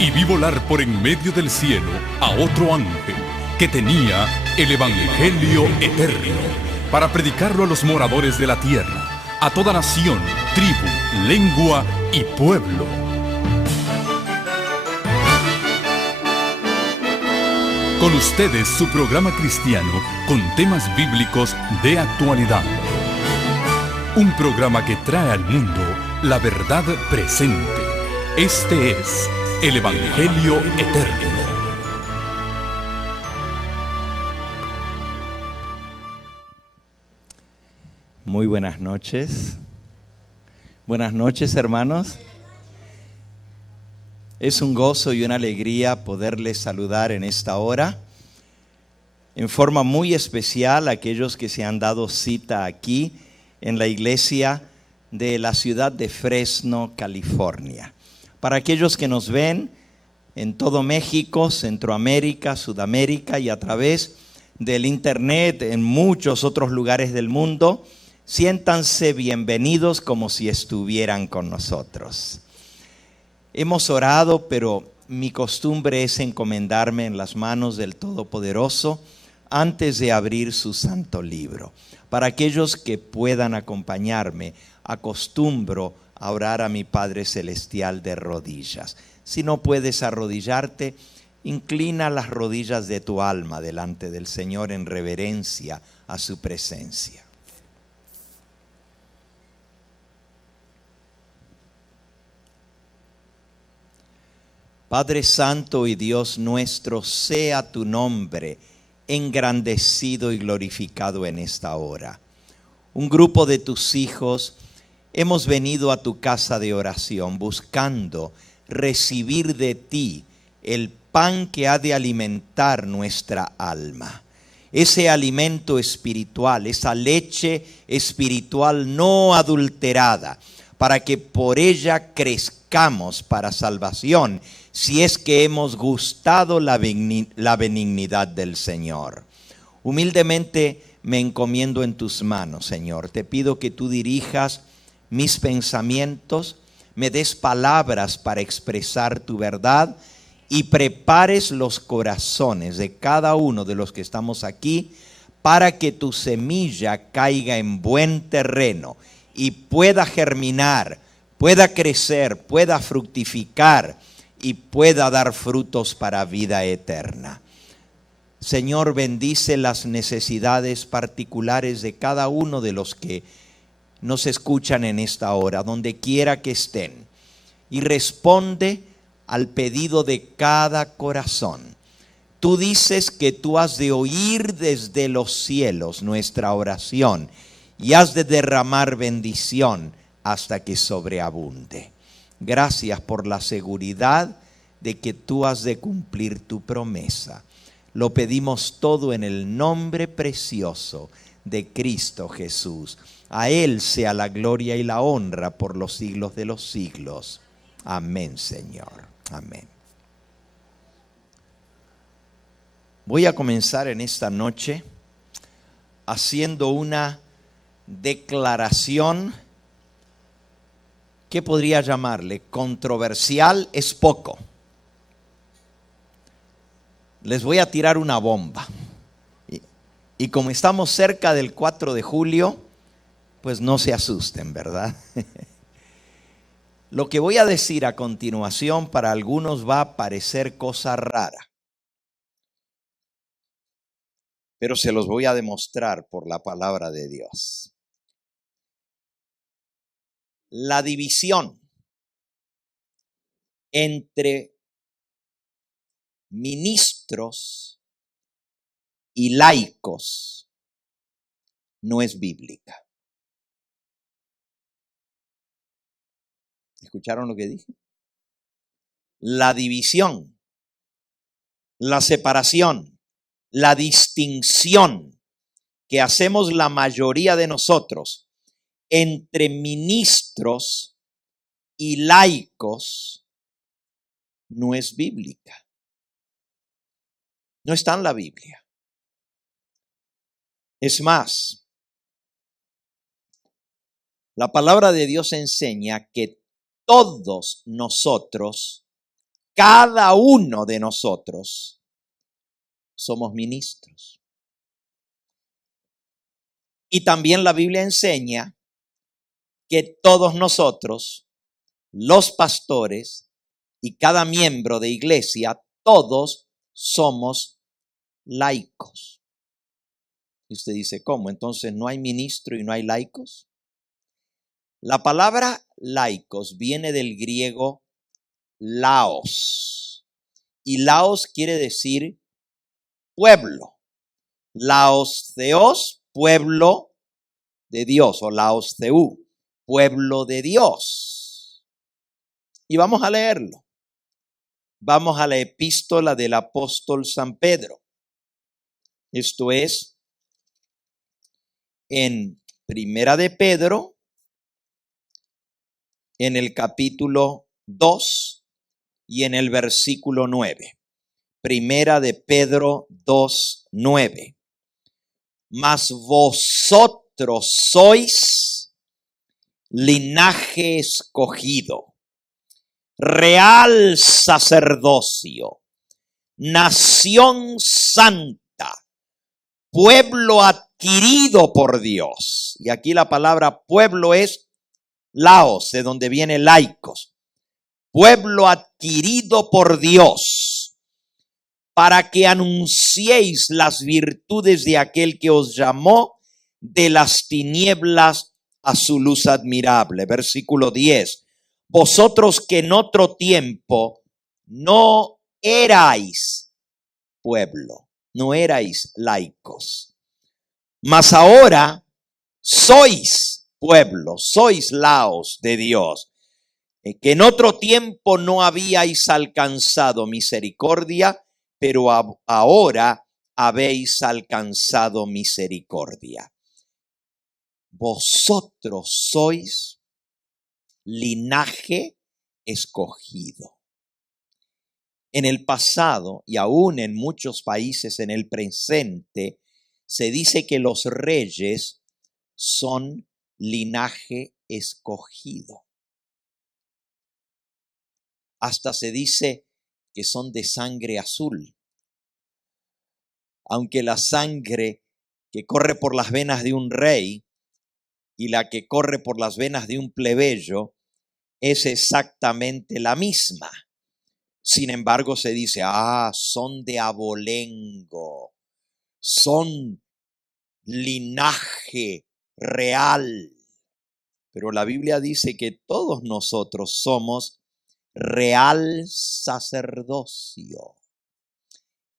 y vi volar por en medio del cielo a otro ángel que tenía el Evangelio eterno para predicarlo a los moradores de la tierra, a toda nación, tribu, lengua y pueblo. Con ustedes su programa cristiano con temas bíblicos de actualidad. Un programa que trae al mundo la verdad presente. Este es el Evangelio Eterno. Muy buenas noches. Buenas noches, hermanos. Es un gozo y una alegría poderles saludar en esta hora. En forma muy especial a aquellos que se han dado cita aquí en la iglesia de la ciudad de Fresno, California. Para aquellos que nos ven en todo México, Centroamérica, Sudamérica y a través del internet en muchos otros lugares del mundo, siéntanse bienvenidos como si estuvieran con nosotros. Hemos orado, pero mi costumbre es encomendarme en las manos del Todopoderoso antes de abrir su santo libro. Para aquellos que puedan acompañarme, acostumbro a orar a mi Padre Celestial de rodillas. Si no puedes arrodillarte, inclina las rodillas de tu alma delante del Señor en reverencia a su presencia. Padre Santo y Dios nuestro, sea tu nombre engrandecido y glorificado en esta hora. Un grupo de tus hijos hemos venido a tu casa de oración buscando recibir de ti el pan que ha de alimentar nuestra alma. Ese alimento espiritual, esa leche espiritual no adulterada, para que por ella crezcamos para salvación, si es que hemos gustado la benignidad del Señor. Humildemente me encomiendo en tus manos, Señor. Te pido que tú dirijas mis pensamientos, me des palabras para expresar tu verdad y prepares los corazones de cada uno de los que estamos aquí para que tu semilla caiga en buen terreno y pueda germinar, pueda crecer, pueda fructificar y pueda dar frutos para vida eterna. Señor, bendice las necesidades particulares de cada uno de los que nos escuchan en esta hora, donde quiera que estén, y responde al pedido de cada corazón. Tú dices que tú has de oír desde los cielos nuestra oración y has de derramar bendición hasta que sobreabunde. Gracias por la seguridad de que tú has de cumplir tu promesa. Lo pedimos todo en el nombre precioso de Cristo Jesús. A Él sea la gloria y la honra por los siglos de los siglos. Amén, Señor. Amén. Voy a comenzar en esta noche haciendo una declaración que podría llamarle controversial, es poco. Les voy a tirar una bomba. Y como estamos cerca del 4 de julio, pues no se asusten, ¿verdad? Lo que voy a decir a continuación para algunos va a parecer cosa rara, pero se los voy a demostrar por la palabra de Dios. La división entre ministros y laicos no es bíblica. ¿Escucharon lo que dije? La división, la separación, la distinción que hacemos la mayoría de nosotros entre ministros y laicos no es bíblica. No está en la Biblia. Es más, la palabra de Dios enseña que todos nosotros cada uno de nosotros somos ministros. Y también la Biblia enseña que todos nosotros, los pastores y cada miembro de iglesia, todos somos laicos. Y usted dice, ¿cómo? Entonces, ¿no hay ministro y no hay laicos? La palabra laicos viene del griego laos. Y laos quiere decir pueblo. Laos theos, pueblo de Dios, o laos theú, pueblo de Dios. Y vamos a leerlo. Vamos a la epístola del apóstol San Pedro. Esto es en Primera de Pedro, en el capítulo 2 y en el versículo 9. Primera de Pedro 2:9. Mas vosotros sois linaje escogido, real sacerdocio, nación santa, pueblo adquirido por Dios. Y aquí la palabra pueblo es laos, de donde viene laicos. Pueblo adquirido por Dios, para que anunciéis las virtudes de aquel que os llamó de las tinieblas a su luz admirable. Versículo 10. Vosotros que en otro tiempo no erais pueblo, no erais laicos, mas ahora sois pueblo, sois laos de Dios, que en otro tiempo no habíais alcanzado misericordia, pero ahora habéis alcanzado misericordia. Vosotros sois linaje escogido. En el pasado y aún en muchos países en el presente, se dice que los reyes son linaje escogido. Hasta se dice que son de sangre azul. Aunque la sangre que corre por las venas de un rey y la que corre por las venas de un plebeyo es exactamente la misma. Sin embargo, se dice, son de abolengo, son linaje real. Pero la Biblia dice que todos nosotros somos real sacerdocio.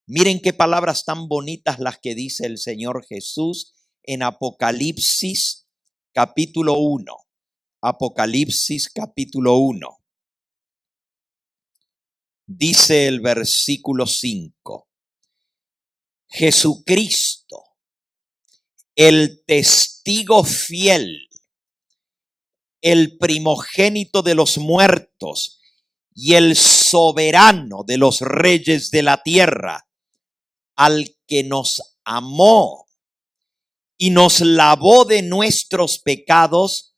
Miren qué palabras tan bonitas las que dice el Señor Jesús en Apocalipsis capítulo 1. Apocalipsis capítulo 1. Dice el versículo 5. Jesucristo, el testigo fiel, el primogénito de los muertos y el soberano de los reyes de la tierra, al que nos amó y nos lavó de nuestros pecados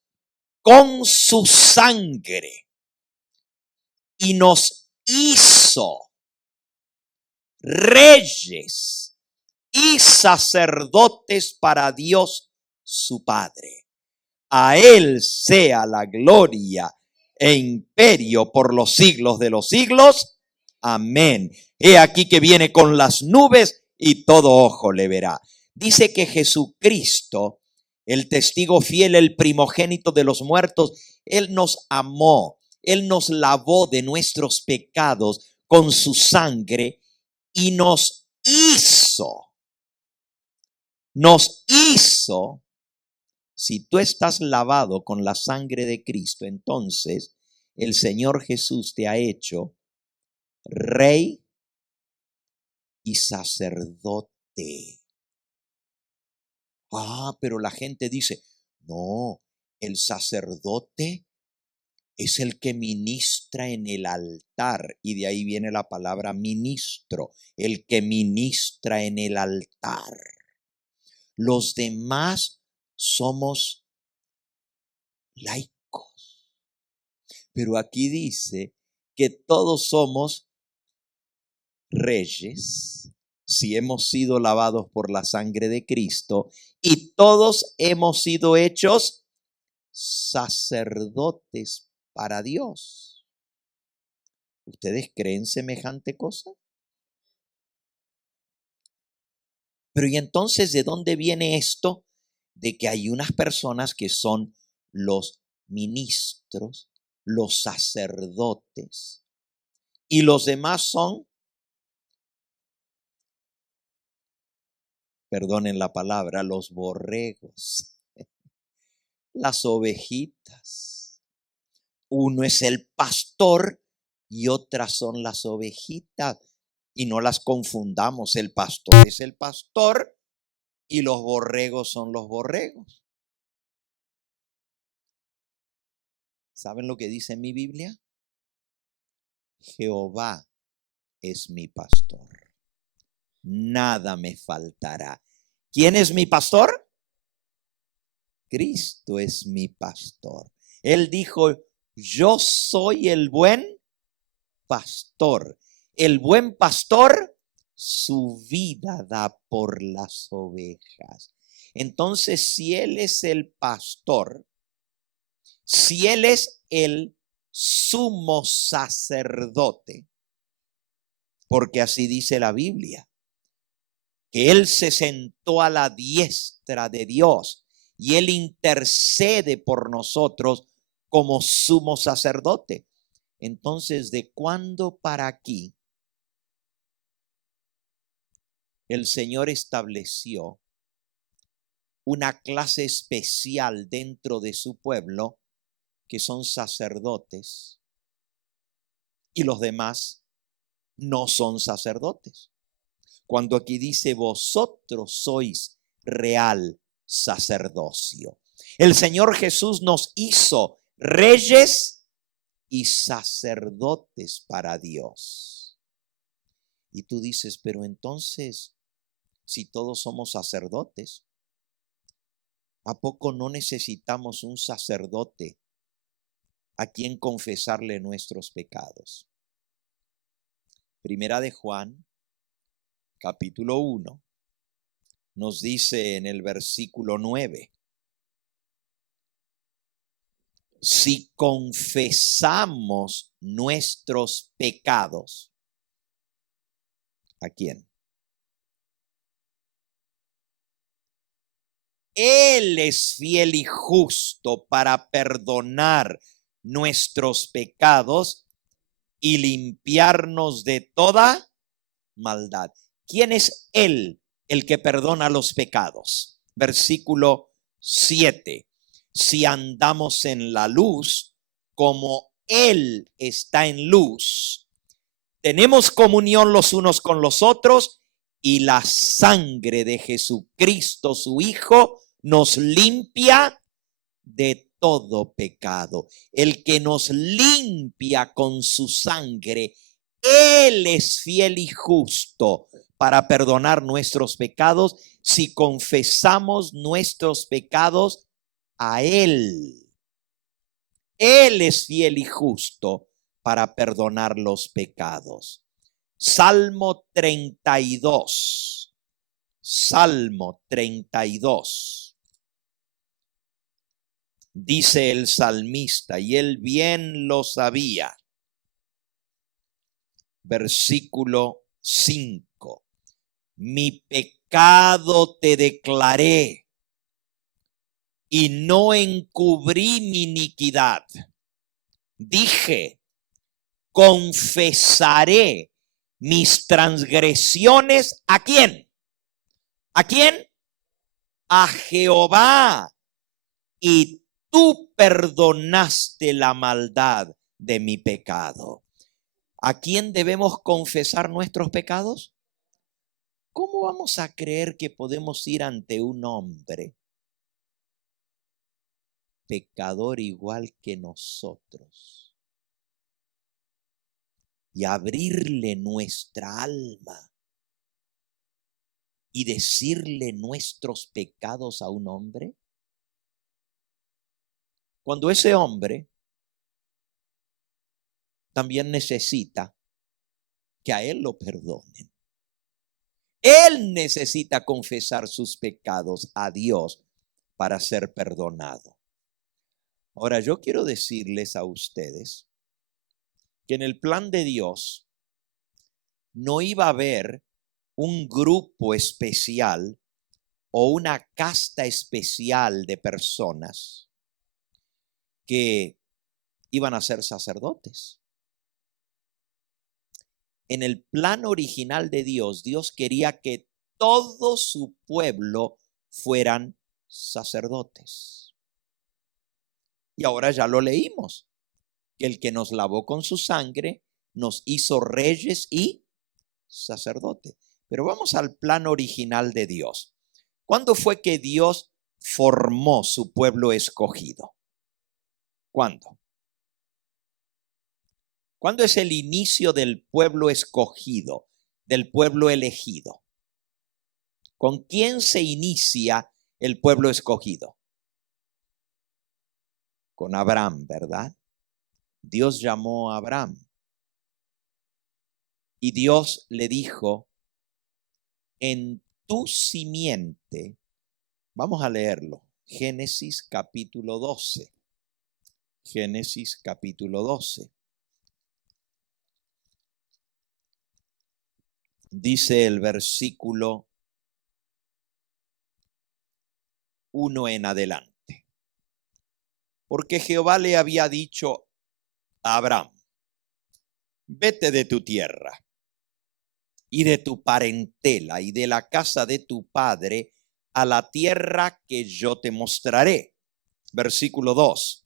con su sangre y nos hizo reyes y sacerdotes para Dios su Padre. A Él sea la gloria e imperio por los siglos de los siglos. Amén. He aquí que viene con las nubes y todo ojo le verá. Dice que Jesucristo, el testigo fiel, el primogénito de los muertos, Él nos amó, Él nos lavó de nuestros pecados con su sangre y nos hizo. Si tú estás lavado con la sangre de Cristo, entonces el Señor Jesús te ha hecho rey y sacerdote. Pero la gente dice, no, el sacerdote es el que ministra en el altar. Y de ahí viene la palabra ministro, el que ministra en el altar. Los demás somos laicos. Pero aquí dice que todos somos reyes, si hemos sido lavados por la sangre de Cristo, y todos hemos sido hechos sacerdotes para Dios. ¿Ustedes creen semejante cosa? Pero ¿y entonces de dónde viene esto de que hay unas personas que son los ministros, los sacerdotes, y los demás son, perdonen la palabra, los borregos, las ovejitas? Uno es el pastor y otras son las ovejitas. Y no las confundamos, el pastor es el pastor y los borregos son los borregos. ¿Saben lo que dice mi Biblia? Jehová es mi pastor, nada me faltará. ¿Quién es mi pastor? Cristo es mi pastor. Él dijo, yo soy el buen pastor. El buen pastor su vida da por las ovejas. Entonces, si Él es el pastor, si Él es el sumo sacerdote, porque así dice la Biblia, que Él se sentó a la diestra de Dios y Él intercede por nosotros como sumo sacerdote. Entonces, ¿de cuándo para aquí el Señor estableció una clase especial dentro de su pueblo que son sacerdotes y los demás no son sacerdotes? Cuando aquí dice vosotros sois real sacerdocio. El Señor Jesús nos hizo reyes y sacerdotes para Dios. Y tú dices, pero entonces, si todos somos sacerdotes, ¿a poco no necesitamos un sacerdote a quien confesarle nuestros pecados? Primera de Juan, capítulo 1, nos dice en el versículo 9, si confesamos nuestros pecados, ¿a quién? Él es fiel y justo para perdonar nuestros pecados y limpiarnos de toda maldad. ¿Quién es Él, el que perdona los pecados? Versículo 7. Si andamos en la luz, como Él está en luz, tenemos comunión los unos con los otros, y la sangre de Jesucristo, su Hijo, nos limpia de todo pecado. El que nos limpia con su sangre, Él es fiel y justo para perdonar nuestros pecados si confesamos nuestros pecados a Él. Él es fiel y justo para perdonar los pecados. Salmo 32. Salmo 32. Dice el salmista, y él bien lo sabía. Versículo 5. Mi pecado te declaré y no encubrí mi iniquidad. Dije, confesaré mis transgresiones. ¿A quién? ¿A quién? A Jehová. Y tú perdonaste la maldad de mi pecado. ¿A quién debemos confesar nuestros pecados? ¿Cómo vamos a creer que podemos ir ante un hombre pecador igual que nosotros y abrirle nuestra alma y decirle nuestros pecados a un hombre? Cuando ese hombre también necesita que a él lo perdonen. Él necesita confesar sus pecados a Dios para ser perdonado. Ahora, yo quiero decirles a ustedes que en el plan de Dios no iba a haber un grupo especial o una casta especial de personas que iban a ser sacerdotes. En el plan original de Dios, Dios quería que todo su pueblo fueran sacerdotes. Y ahora ya lo leímos, que el que nos lavó con su sangre nos hizo reyes y sacerdotes. Pero vamos al plan original de Dios. ¿Cuándo fue que Dios formó su pueblo escogido? ¿Cuándo? ¿Cuándo es el inicio del pueblo escogido, del pueblo elegido? ¿Con quién se inicia el pueblo escogido? Con Abraham, ¿verdad? Dios llamó a Abraham y Dios le dijo, en tu simiente, vamos a leerlo, Génesis capítulo 12. Génesis capítulo 12. Dice el versículo 1 en adelante. Porque Jehová le había dicho a Abraham, vete de tu tierra y de tu parentela y de la casa de tu padre a la tierra que yo te mostraré. Versículo 2.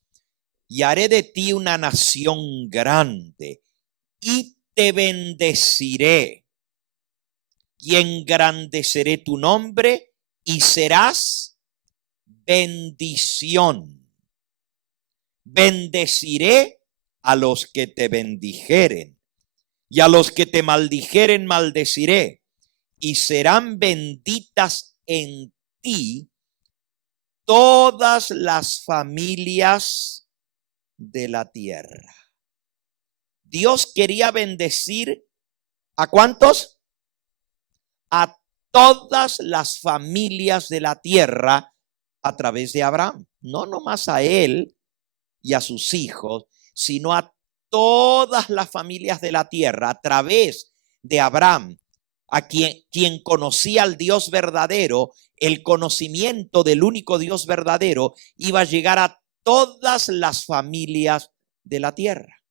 Y haré de ti una nación grande y te bendeciré y engrandeceré tu nombre y serás bendición. Bendeciré a los que te bendijeren y a los que te maldijeren maldeciré, y serán benditas en ti todas las familias de la tierra. Dios quería bendecir ¿a cuántos? A todas las familias de la tierra a través de Abraham. No nomás a él y a sus hijos, sino a todas las familias de la tierra a través de Abraham, a quien conocía al Dios verdadero. El conocimiento del único Dios verdadero iba a llegar a todas las familias de la tierra.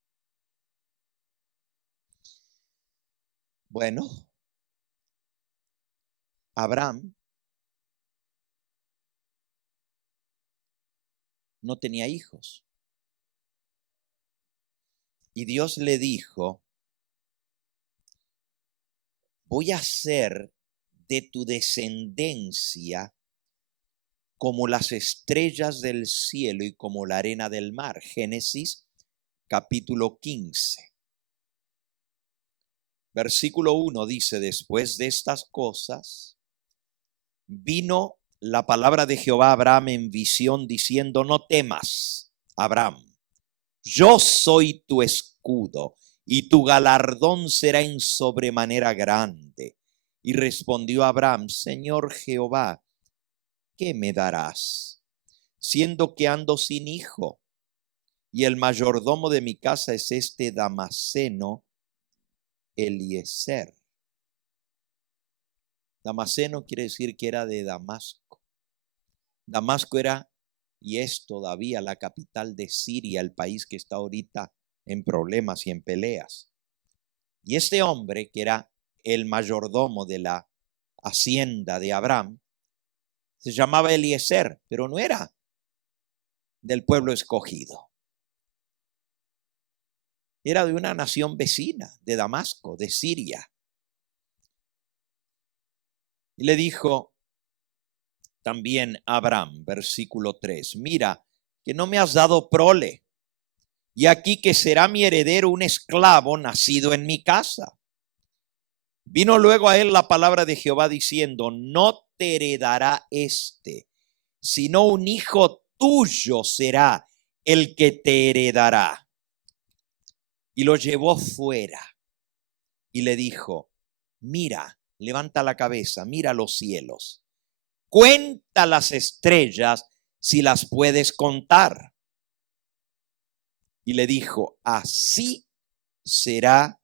Bueno, Abraham no tenía hijos. Y Dios le dijo, voy a hacer de tu descendencia como las estrellas del cielo y como la arena del mar. Génesis capítulo 15. Versículo 1 dice, después de estas cosas, vino la palabra de Jehová a Abraham en visión diciendo, no temas, Abraham, yo soy tu escudo y tu galardón será en sobremanera grande. Y respondió Abraham, Señor Jehová, ¿qué me darás? Siendo que ando sin hijo, y el mayordomo de mi casa es este Damaseno Eliezer. Damaseno quiere decir que era de Damasco. Damasco era y es todavía la capital de Siria, el país que está ahorita en problemas y en peleas. Y este hombre, que era el mayordomo de la hacienda de Abraham, se llamaba Eliezer, pero no era del pueblo escogido. Era de una nación vecina, de Damasco, de Siria. Y le dijo también a Abraham, versículo 3, mira, que no me has dado prole, y aquí que será mi heredero un esclavo nacido en mi casa. Vino luego a él la palabra de Jehová diciendo, no te heredará sino un hijo tuyo será el que te heredará. Y lo llevó fuera y le dijo, mira, levanta la cabeza, mira los cielos, cuenta las estrellas si las puedes contar. Y le dijo, así será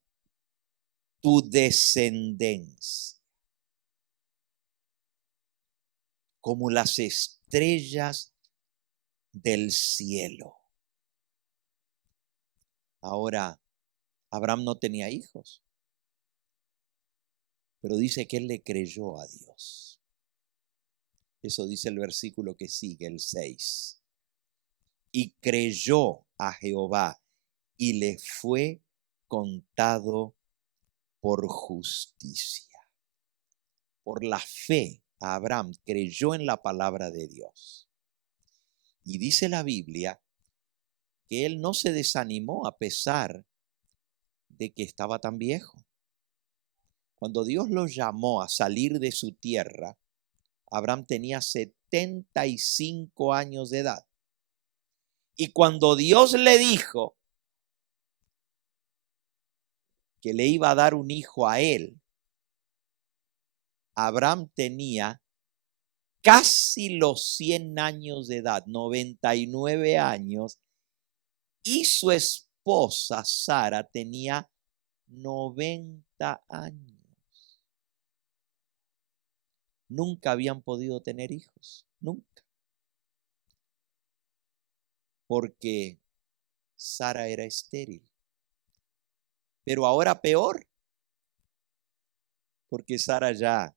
tu descendencia, como las estrellas del cielo. Ahora, Abraham no tenía hijos, pero dice que él le creyó a Dios. Eso dice el versículo que sigue, el 6. Y creyó a Jehová y le fue contado por justicia. Por la fe, Abraham creyó en la palabra de Dios. Y dice la Biblia que él no se desanimó a pesar de que estaba tan viejo. Cuando Dios lo llamó a salir de su tierra, Abraham tenía 75 años de edad. Y cuando Dios le dijo que le iba a dar un hijo a él, Abraham tenía casi los 100 años de edad, 99 años, y su esposa Sara tenía 90 años. Nunca habían podido tener hijos, nunca. Porque Sara era estéril. Pero ahora peor, porque Sara ya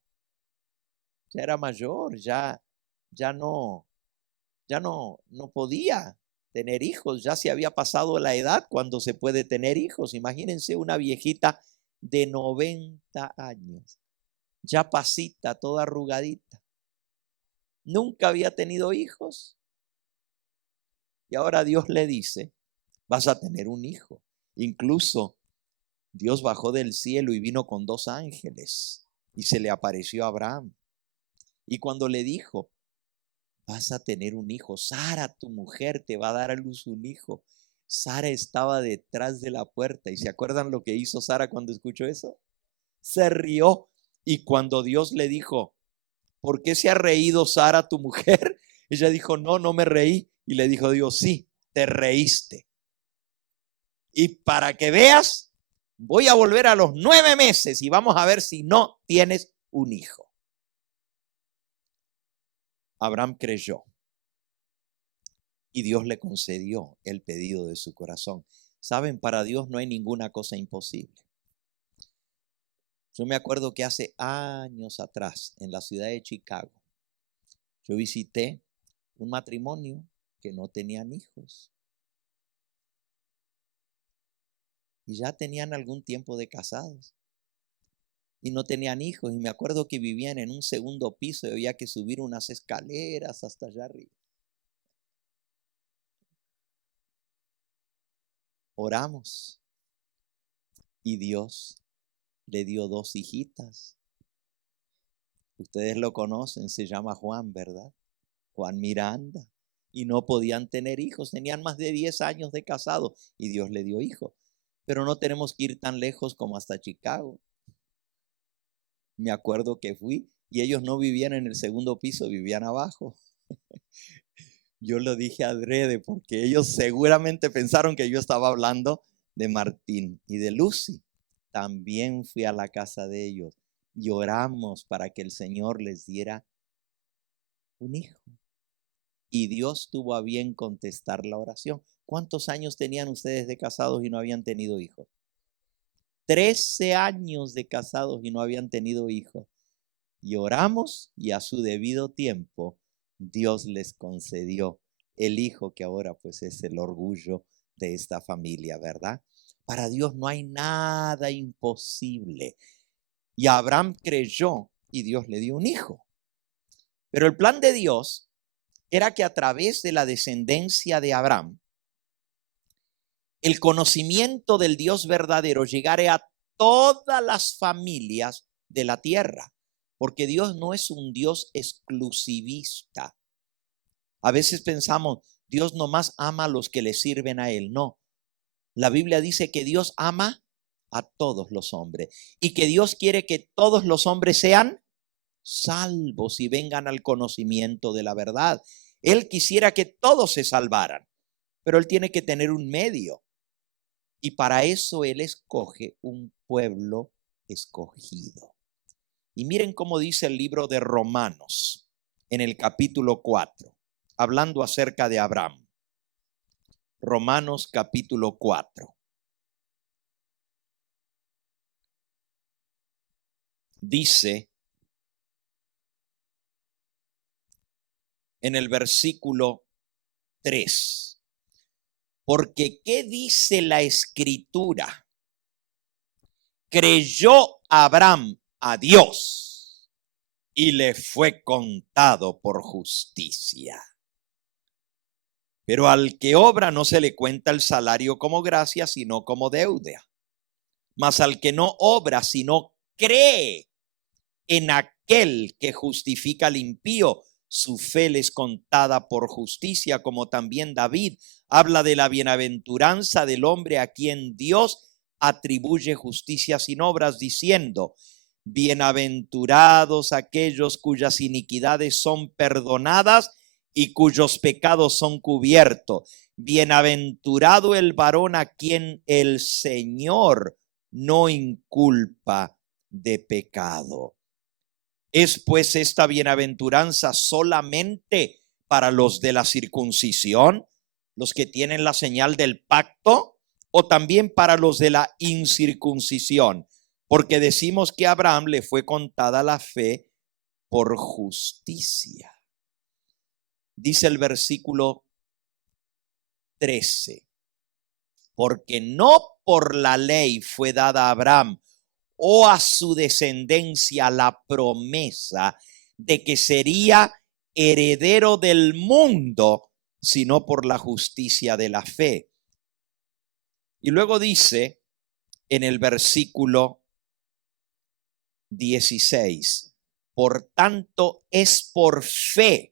era mayor, ya no podía tener hijos, ya se había pasado la edad cuando se puede tener hijos. Imagínense una viejita de 90 años, ya pasita, toda arrugadita. Nunca había tenido hijos. Y ahora Dios le dice, vas a tener un hijo. Incluso Dios bajó del cielo y vino con 2 ángeles y se le apareció a Abraham. Y cuando le dijo, vas a tener un hijo, Sara, tu mujer, te va a dar a luz un hijo. Sara estaba detrás de la puerta. ¿Y se acuerdan lo que hizo Sara cuando escuchó eso? Se rió. Y cuando Dios le dijo, ¿por qué se ha reído Sara, tu mujer? Ella dijo, no me reí. Y le dijo Dios, sí, te reíste. Y para que veas, voy a volver a los 9 meses y vamos a ver si no tienes un hijo. Abraham creyó y Dios le concedió el pedido de su corazón. Saben, para Dios no hay ninguna cosa imposible. Yo me acuerdo que hace años atrás, en la ciudad de Chicago, yo visité un matrimonio que no tenían hijos. Y ya tenían algún tiempo de casados. Y no tenían hijos. Y me acuerdo que vivían en un segundo piso y había que subir unas escaleras hasta allá arriba. Oramos. Y Dios le dio 2 hijitas. Ustedes lo conocen, se llama Juan, ¿verdad? Juan Miranda. Y no podían tener hijos, tenían más de 10 años de casado y Dios le dio hijos. Pero no tenemos que ir tan lejos como hasta Chicago. Me acuerdo que fui y ellos no vivían en el segundo piso, vivían abajo. Yo lo dije adrede porque ellos seguramente pensaron que yo estaba hablando de Martín y de Lucy. También fui a la casa de ellos y oramos para que el Señor les diera un hijo. Y Dios tuvo a bien contestar la oración. ¿Cuántos años tenían ustedes de casados y no habían tenido hijos? 13 años de casados y no habían tenido hijos. Y oramos y a su debido tiempo Dios les concedió el hijo que ahora pues es el orgullo de esta familia, ¿verdad? Para Dios no hay nada imposible. Y Abraham creyó y Dios le dio un hijo. Pero el plan de Dios era que a través de la descendencia de Abraham, el conocimiento del Dios verdadero llegara a todas las familias de la tierra, porque Dios no es un Dios exclusivista. A veces pensamos, Dios nomás ama a los que le sirven a Él. No, la Biblia dice que Dios ama a todos los hombres y que Dios quiere que todos los hombres sean salvos y vengan al conocimiento de la verdad. Él quisiera que todos se salvaran, pero Él tiene que tener un medio. Y para eso Él escoge un pueblo escogido. Y miren cómo dice el libro de Romanos en el capítulo 4, hablando acerca de Abraham. Romanos capítulo 4. Dice en el versículo 3, porque ¿qué dice la Escritura? Creyó Abraham a Dios y le fue contado por justicia. Pero al que obra no se le cuenta el salario como gracia, sino como deuda. Mas al que no obra, sino cree en aquel que justifica al impío, su fe le es contada por justicia, como también David habla de la bienaventuranza del hombre a quien Dios atribuye justicia sin obras, diciendo: bienaventurados aquellos cuyas iniquidades son perdonadas y cuyos pecados son cubiertos. Bienaventurado el varón a quien el Señor no inculpa de pecado. ¿Es pues esta bienaventuranza solamente para los de la circuncisión, los que tienen la señal del pacto, o también para los de la incircuncisión? Porque decimos que a Abraham le fue contada la fe por justicia. Dice el versículo 13, porque no por la ley fue dada a Abraham o a su descendencia la promesa de que sería heredero del mundo, sino por la justicia de la fe. Y luego dice en el versículo 16, por tanto es por fe,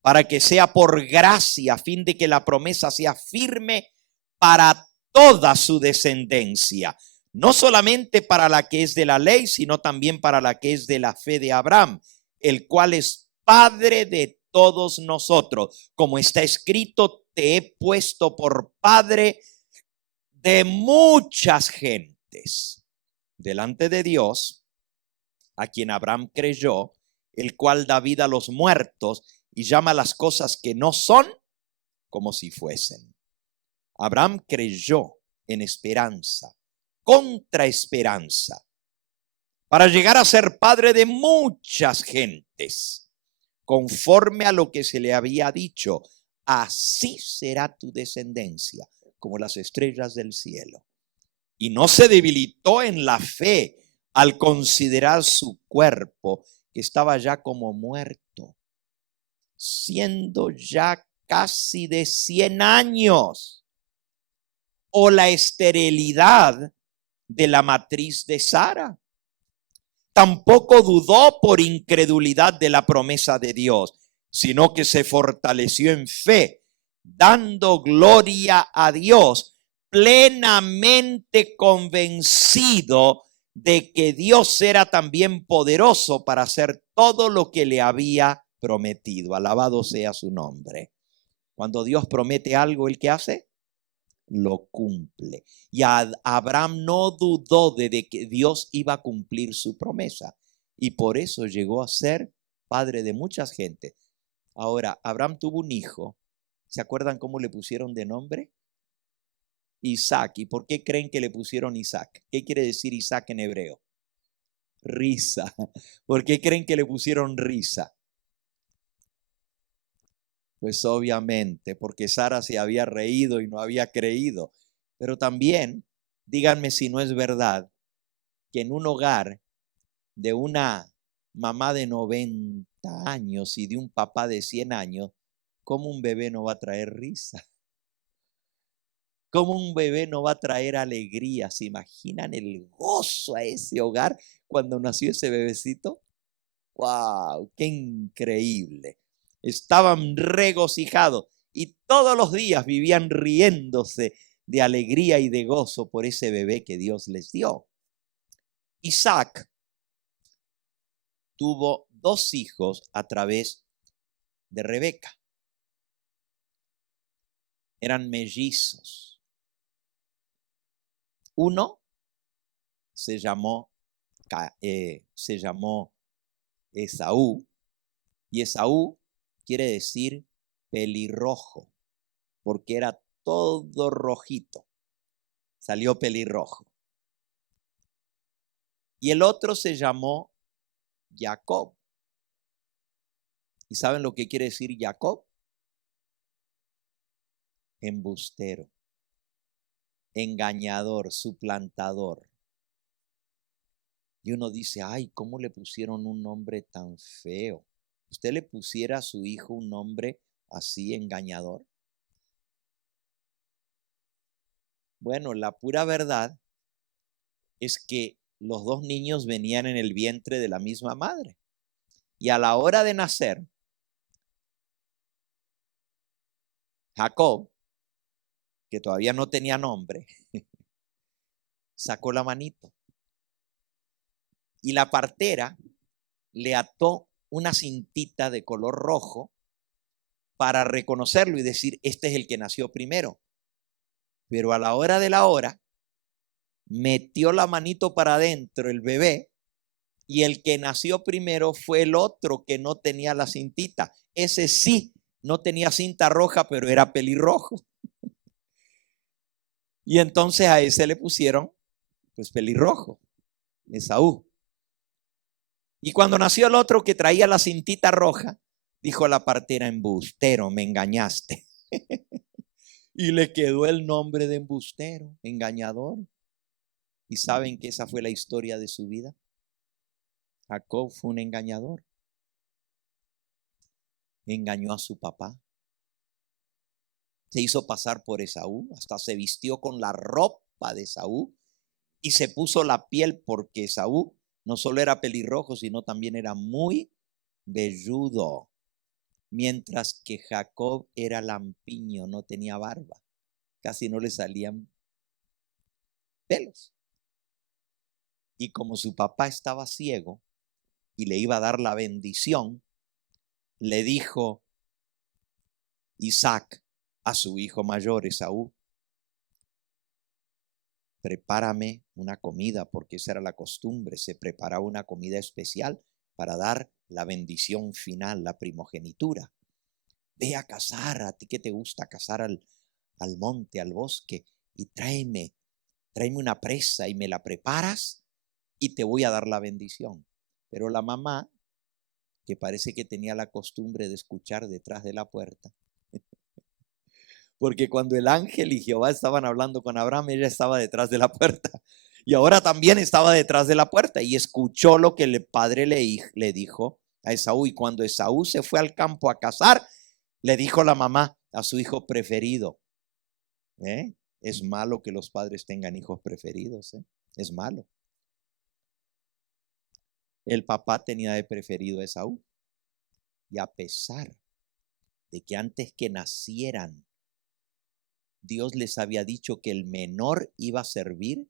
para que sea por gracia, a fin de que la promesa sea firme para toda su descendencia, no solamente para la que es de la ley, sino también para la que es de la fe de Abraham, el cual es padre de todos nosotros. Como está escrito, te he puesto por padre de muchas gentes delante de Dios, a quien Abraham creyó, el cual da vida a los muertos y llama las cosas que no son como si fuesen. Abraham creyó en esperanza, contra esperanza, para llegar a ser padre de muchas gentes, conforme a lo que se le había dicho: así será tu descendencia, como las estrellas del cielo. Y no se debilitó en la fe al considerar su cuerpo, que estaba ya como muerto, siendo ya casi de 100 años, o la esterilidad de la matriz de Sara. Tampoco dudó por incredulidad de la promesa de Dios, sino que se fortaleció en fe, dando gloria a Dios, plenamente convencido de que Dios era también poderoso para hacer todo lo que le había prometido. Alabado sea su nombre. Cuando Dios promete algo, ¿el qué hace? Lo cumple. Y Abraham no dudó de que Dios iba a cumplir su promesa, y por eso llegó a ser padre de muchas gentes. Ahora, Abraham tuvo un hijo. ¿Se acuerdan cómo le pusieron de nombre? Isaac. ¿Y por qué creen que le pusieron Isaac? ¿Qué quiere decir Isaac en hebreo? Risa. ¿Por qué creen que le pusieron risa? Pues obviamente, porque Sara se había reído y no había creído. Pero también, díganme si no es verdad, que en un hogar de una mamá de 90 años y de un papá de 100 años, ¿cómo un bebé no va a traer risa? ¿Cómo un bebé no va a traer alegría? ¿Se imaginan el gozo a ese hogar cuando nació ese bebecito? ¡Wow! ¡Qué increíble! Estaban regocijados y todos los días vivían riéndose de alegría y de gozo por ese bebé que Dios les dio. Isaac tuvo 2 hijos a través de Rebeca. Eran mellizos. Uno se llamó Esaú, y Esaú quiere decir pelirrojo, porque era todo rojito, salió pelirrojo. Y el otro se llamó Jacob. ¿Y saben lo que quiere decir Jacob? Embustero, engañador, suplantador. Y uno dice, ay, ¿cómo le pusieron un nombre tan feo? ¿Usted le pusiera a su hijo un nombre así, engañador? Bueno, la pura verdad es que los 2 niños venían en el vientre de la misma madre. Y a la hora de nacer, Jacob, que todavía no tenía nombre, sacó la manito. Y la partera le ató una cintita de color rojo para reconocerlo y decir, este es el que nació primero. Pero a la hora de la hora, metió la manito para adentro el bebé y el que nació primero fue el otro que no tenía la cintita. Ese sí, no tenía cinta roja, pero era pelirrojo. Y entonces a ese le pusieron, pues, pelirrojo, Esaú. Y cuando nació el otro que traía la cintita roja, dijo la partera, embustero, me engañaste. Y le quedó el nombre de embustero, engañador. ¿Y saben que esa fue la historia de su vida? Jacob fue un engañador. Engañó a su papá. Se hizo pasar por Esaú, hasta se vistió con la ropa de Esaú y se puso la piel, porque Esaú no solo era pelirrojo, sino también era muy velludo, mientras que Jacob era lampiño, no tenía barba, casi no le salían pelos. Y como su papá estaba ciego y le iba a dar la bendición, le dijo Isaac a su hijo mayor, Esaú, prepárame una comida, porque esa era la costumbre, se preparaba una comida especial para dar la bendición final, la primogenitura. Ve a cazar, a ti que te gusta cazar al monte, al bosque, y tráeme una presa y me la preparas y te voy a dar la bendición. Pero la mamá, que parece que tenía la costumbre de escuchar detrás de la puerta, porque cuando el ángel y Jehová estaban hablando con Abraham, ella estaba detrás de la puerta. Y ahora también estaba detrás de la puerta y escuchó lo que el padre le dijo a Esaú. Y cuando Esaú se fue al campo a cazar, le dijo la mamá a su hijo preferido. Es malo que los padres tengan hijos preferidos. Es malo. El papá tenía de preferido a Esaú. Y a pesar de que antes que nacieran, Dios les había dicho que el menor iba a servir,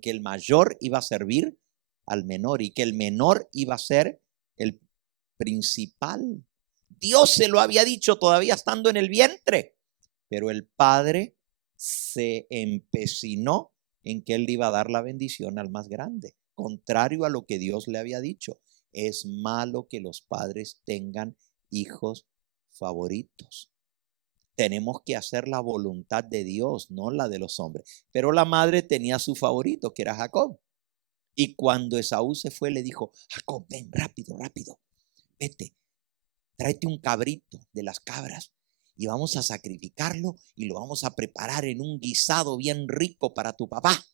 que el mayor iba a servir al menor y que el menor iba a ser el principal. Dios se lo había dicho todavía estando en el vientre, pero el padre se empecinó en que él le iba a dar la bendición al más grande, contrario a lo que Dios le había dicho. Es malo que los padres tengan hijos favoritos. Tenemos que hacer la voluntad de Dios, no la de los hombres. Pero la madre tenía su favorito, que era Jacob. Y cuando Esaú se fue, le dijo, Jacob, ven, rápido, vete, tráete un cabrito de las cabras y vamos a sacrificarlo y lo vamos a preparar en un guisado bien rico para tu papá.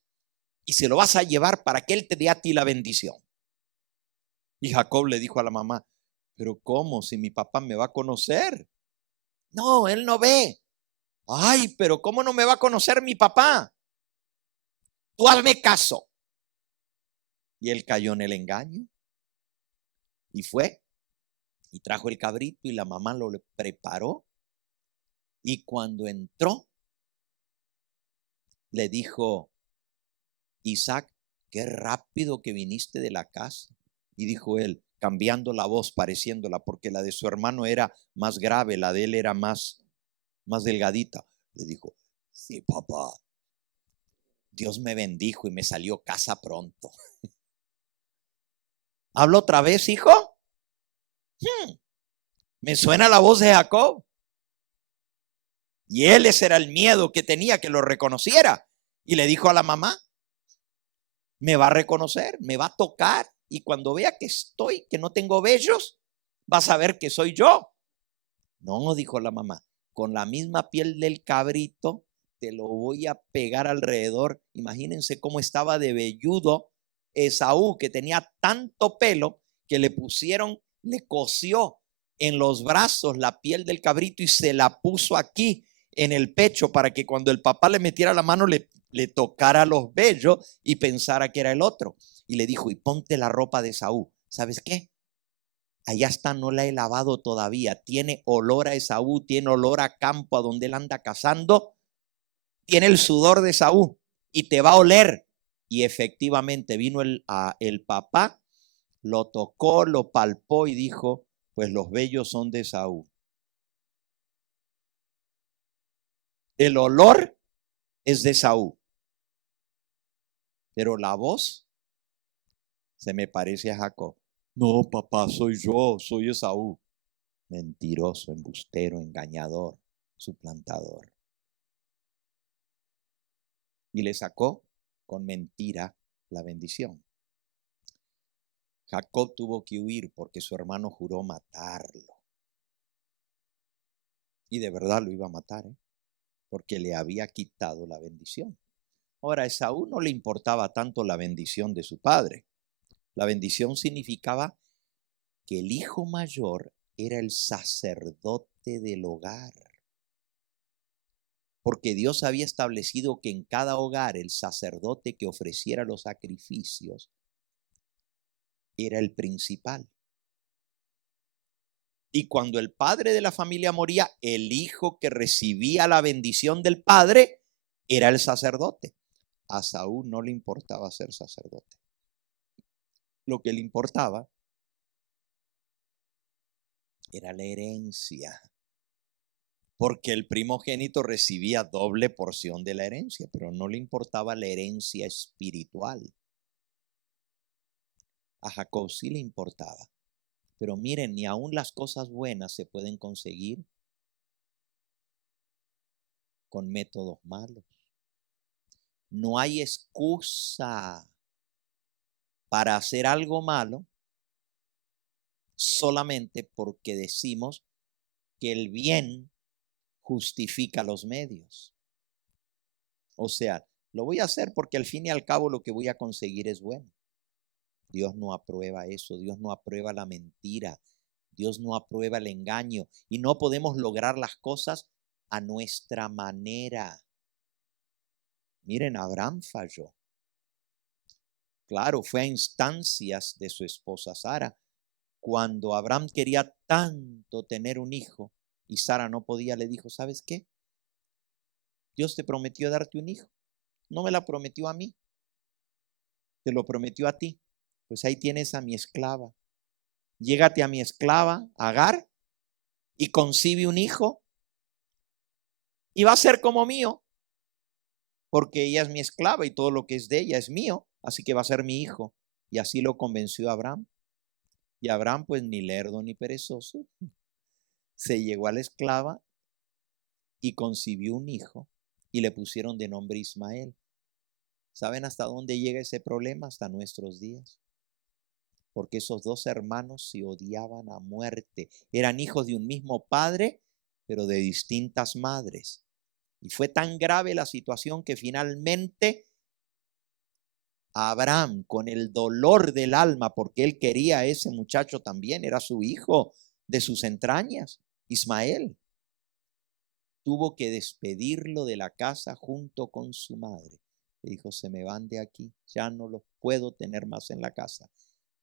Y se lo vas a llevar para que él te dé a ti la bendición. Y Jacob le dijo a la mamá, pero ¿cómo? Si mi papá me va a conocer. No, él no ve. Ay, pero ¿cómo no me va a conocer mi papá? Tú hazme caso. Y él cayó en el engaño. Y fue y trajo el cabrito y la mamá lo preparó. Y cuando entró, le dijo: Isaac, qué rápido que viniste de la casa. Y dijo él, cambiando la voz, pareciéndola, porque la de su hermano era más grave, la de él era más delgadita. Le dijo: sí, papá, Dios me bendijo y me salió casa pronto. ¿Hablo otra vez, hijo? Me suena la voz de Jacob. Y ese era el miedo que tenía, que lo reconociera. Y le dijo a la mamá: me va a reconocer, me va a tocar. Y cuando vea que no tengo vellos, va a saber que soy yo. No, dijo la mamá, con la misma piel del cabrito te lo voy a pegar alrededor. Imagínense cómo estaba de velludo Esaú, que tenía tanto pelo que le cosió en los brazos la piel del cabrito y se la puso aquí en el pecho para que cuando el papá le metiera la mano le tocara los vellos y pensara que era el otro. Y le dijo: y ponte la ropa de Esaú. ¿Sabes qué? Allá está, no la he lavado todavía. Tiene olor a Esaú, tiene olor a campo a donde él anda cazando. Tiene el sudor de Esaú y te va a oler. Y efectivamente vino el papá, lo tocó, lo palpó y dijo: pues los vellos son de Esaú. El olor es de Esaú, pero la voz se me parece a Jacob. No, papá, soy yo, soy Esaú. Mentiroso, embustero, engañador, suplantador. Y le sacó con mentira la bendición. Jacob tuvo que huir porque su hermano juró matarlo. Y de verdad lo iba a matar, porque le había quitado la bendición. Ahora, a Esaú no le importaba tanto la bendición de su padre. La bendición significaba que el hijo mayor era el sacerdote del hogar. Porque Dios había establecido que en cada hogar el sacerdote que ofreciera los sacrificios era el principal. Y cuando el padre de la familia moría, el hijo que recibía la bendición del padre era el sacerdote. A Saúl no le importaba ser sacerdote. Lo que le importaba era la herencia. Porque el primogénito recibía doble porción de la herencia, pero no le importaba la herencia espiritual. A Jacob sí le importaba. Pero miren, ni aún las cosas buenas se pueden conseguir con métodos malos. No hay excusa para hacer algo malo solamente porque decimos que el bien justifica los medios. O sea, lo voy a hacer porque al fin y al cabo lo que voy a conseguir es bueno. Dios no aprueba eso, Dios no aprueba la mentira, Dios no aprueba el engaño y no podemos lograr las cosas a nuestra manera. Miren, Abraham falló. Claro, fue a instancias de su esposa Sara. Cuando Abraham quería tanto tener un hijo y Sara no podía, le dijo: ¿sabes qué? Dios te prometió darte un hijo. No me la prometió a mí, te lo prometió a ti. Pues ahí tienes a mi esclava. Llégate a mi esclava, Agar, y concibe un hijo. Y va a ser como mío, porque ella es mi esclava y todo lo que es de ella es mío. Así que va a ser mi hijo. Y así lo convenció a Abraham. Y Abraham, pues ni lerdo ni perezoso, se llegó a la esclava y concibió un hijo y le pusieron de nombre Ismael. ¿Saben hasta dónde llega ese problema? Hasta nuestros días. Porque esos dos hermanos se odiaban a muerte. Eran hijos de un mismo padre, pero de distintas madres. Y fue tan grave la situación que finalmente Abraham, con el dolor del alma, porque él quería a ese muchacho también, era su hijo de sus entrañas, Ismael, tuvo que despedirlo de la casa junto con su madre. Le dijo: se me van de aquí, ya no los puedo tener más en la casa,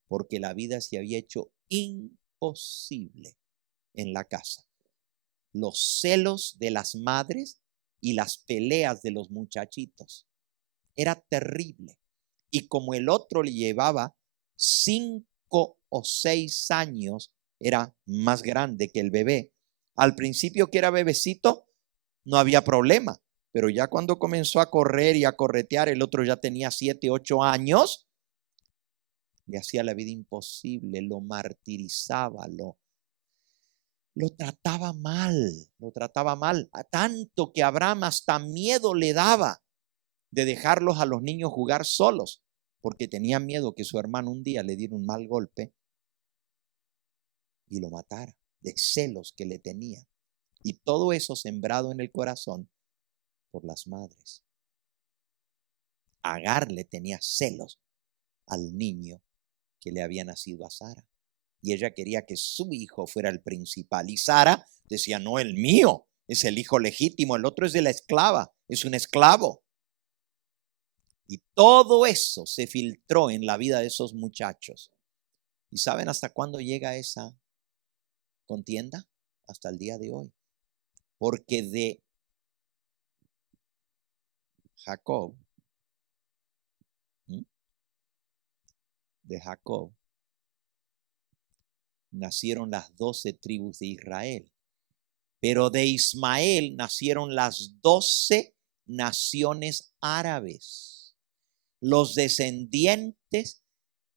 porque la vida se había hecho imposible en la casa. Los celos de las madres y las peleas de los muchachitos. Era terrible. Y como el otro le llevaba 5 o 6 años, era más grande que el bebé. Al principio que era bebecito, no había problema. Pero ya cuando comenzó a correr y a corretear, el otro ya tenía 7, 8 años, le hacía la vida imposible, lo martirizaba, lo trataba mal, a tanto que Abraham hasta miedo le daba de dejarlos a los niños jugar solos, porque tenía miedo que su hermano un día le diera un mal golpe y lo matara, de celos que le tenía. Y todo eso sembrado en el corazón por las madres. Agar le tenía celos al niño que le había nacido a Sara. Y ella quería que su hijo fuera el principal. Y Sara decía, no, el mío es el hijo legítimo, el otro es de la esclava, es un esclavo. Y todo eso se filtró en la vida de esos muchachos. ¿Y saben hasta cuándo llega esa contienda? Hasta el día de hoy. Porque de Jacob, nacieron las 12 tribus de Israel. Pero de Ismael nacieron las 12 naciones árabes. Los descendientes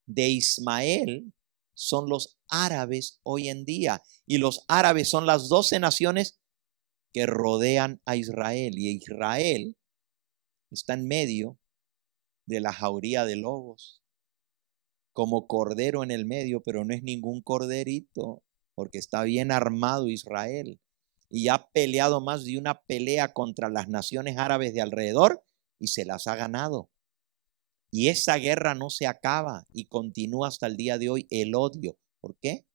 de Ismael son los árabes hoy en día. Y los árabes son las 12 naciones que rodean a Israel. Y Israel está en medio de la jauría de lobos, como cordero en el medio, pero no es ningún corderito, porque está bien armado Israel. Y ha peleado más de una pelea contra las naciones árabes de alrededor y se las ha ganado. Y esa guerra no se acaba y continúa hasta el día de hoy el odio. ¿Por qué?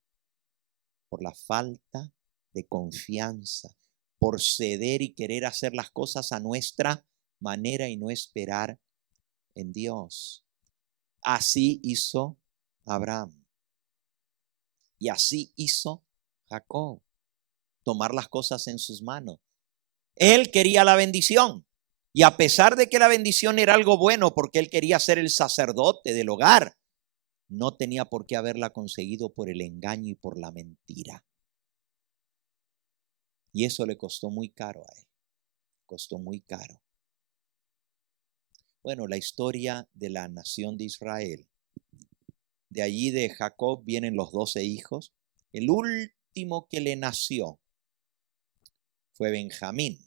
Por la falta de confianza, por ceder y querer hacer las cosas a nuestra manera y no esperar en Dios. Así hizo Abraham. Y así hizo Jacob. Tomar las cosas en sus manos. Él quería la bendición. Y a pesar de que la bendición era algo bueno porque él quería ser el sacerdote del hogar, no tenía por qué haberla conseguido por el engaño y por la mentira. Y eso le costó muy caro a él. Costó muy caro. Bueno, la historia de la nación de Israel. De allí de Jacob vienen los 12 hijos. El último que le nació fue Benjamín.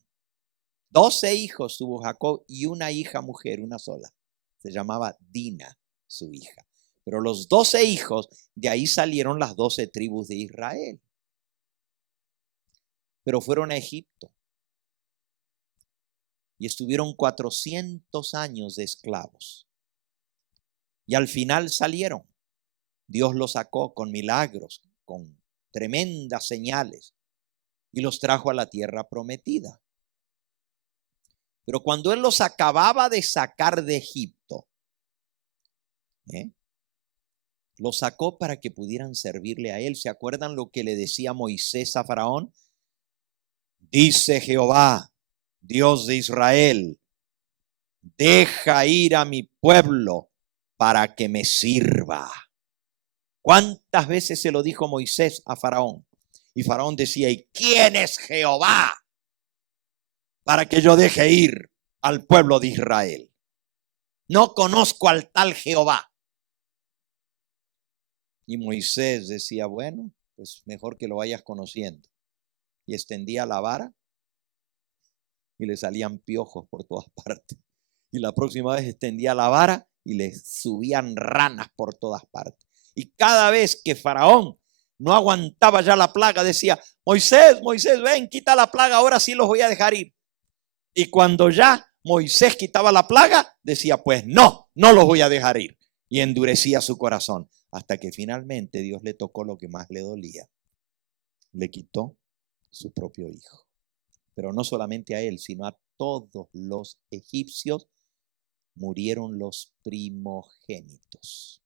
12 hijos tuvo Jacob y una hija mujer, una sola. Se llamaba Dina, su hija. Pero los 12 hijos, de ahí salieron las 12 tribus de Israel. Pero fueron a Egipto. Y estuvieron 400 años de esclavos. Y al final salieron. Dios los sacó con milagros, con tremendas señales. Y los trajo a la tierra prometida. Pero cuando Él los acababa de sacar de Egipto, los sacó para que pudieran servirle a Él. ¿Se acuerdan lo que le decía Moisés a Faraón? Dice Jehová, Dios de Israel, deja ir a mi pueblo para que me sirva. ¿Cuántas veces se lo dijo Moisés a Faraón? Y Faraón decía, ¿y quién es Jehová para que yo deje ir al pueblo de Israel? No conozco al tal Jehová. Y Moisés decía, bueno, pues mejor que lo vayas conociendo. Y extendía la vara y le salían piojos por todas partes. Y la próxima vez extendía la vara y le subían ranas por todas partes. Y cada vez que Faraón no aguantaba ya la plaga, decía, Moisés, Moisés, ven, quita la plaga, ahora sí los voy a dejar ir. Y cuando ya Moisés quitaba la plaga, decía, pues no los voy a dejar ir. Y endurecía su corazón, hasta que finalmente Dios le tocó lo que más le dolía. Le quitó su propio hijo. Pero no solamente a él, sino a todos los egipcios murieron los primogénitos.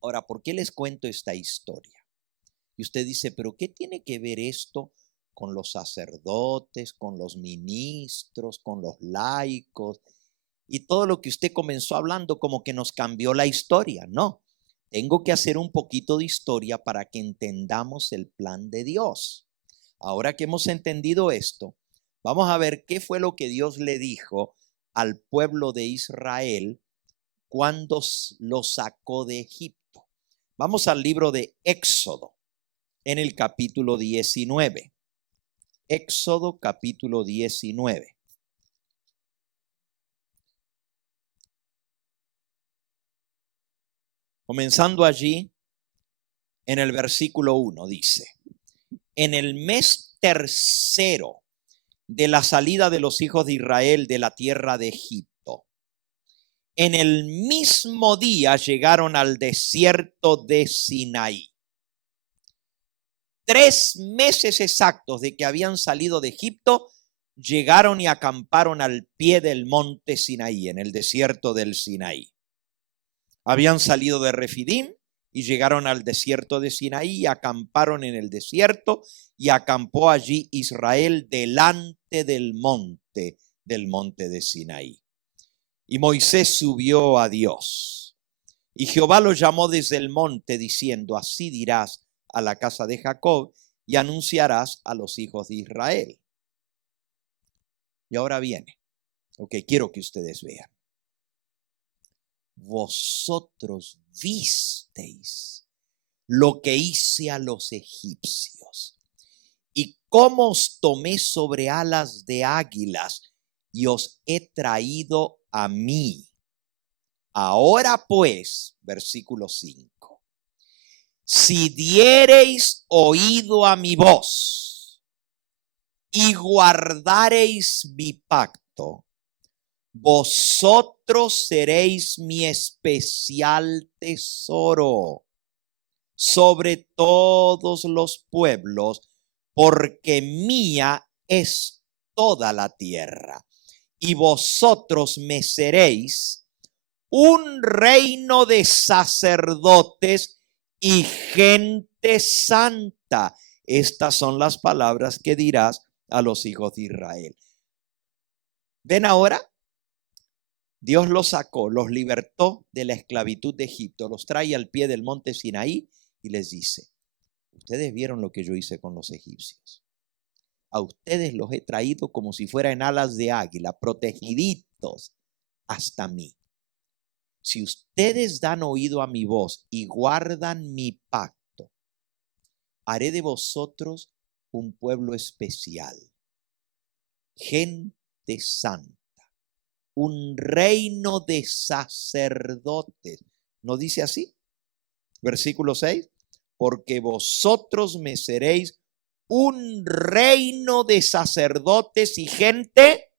Ahora, ¿por qué les cuento esta historia? Y usted dice, ¿pero qué tiene que ver esto con los sacerdotes, con los ministros, con los laicos y todo lo que usted comenzó hablando como que nos cambió la historia. No, tengo que hacer un poquito de historia para que entendamos el plan de Dios. Ahora que hemos entendido esto, vamos a ver qué fue lo que Dios le dijo al pueblo de Israel cuando lo sacó de Egipto. Vamos al libro de Éxodo, en el capítulo 19. Éxodo capítulo 19. Comenzando allí, en el versículo 1, dice: en el mes tercero de la salida de los hijos de Israel de la tierra de Egipto, en el mismo día llegaron al desierto de Sinaí. 3 meses exactos de que habían salido de Egipto, llegaron y acamparon al pie del monte Sinaí, en el desierto del Sinaí. Habían salido de Refidim y llegaron al desierto de Sinaí y acamparon en el desierto, y acampó allí Israel delante del monte de Sinaí. Y Moisés subió a Dios, y Jehová lo llamó desde el monte diciendo: así dirás a la casa de Jacob y anunciarás a los hijos de Israel. Y ahora viene lo que quiero que ustedes vean. Vosotros visteis lo que hice a los egipcios y cómo os tomé sobre alas de águilas y os he traído a mí. Ahora pues, versículo 5, si diereis oído a mi voz y guardareis mi pacto, vosotros seréis mi especial tesoro sobre todos los pueblos, porque mía es toda la tierra, y vosotros me seréis un reino de sacerdotes y gente santa. Estas son las palabras que dirás a los hijos de Israel. ¿Ven ahora? Dios los sacó, los libertó de la esclavitud de Egipto, los trae al pie del monte Sinaí y les dice: ustedes vieron lo que yo hice con los egipcios. A ustedes los he traído como si fueran alas de águila, protegiditos hasta mí. Si ustedes dan oído a mi voz y guardan mi pacto, haré de vosotros un pueblo especial, gente santa, un reino de sacerdotes. ¿No dice así? Versículo 6. Porque vosotros me seréis un reino de sacerdotes y gente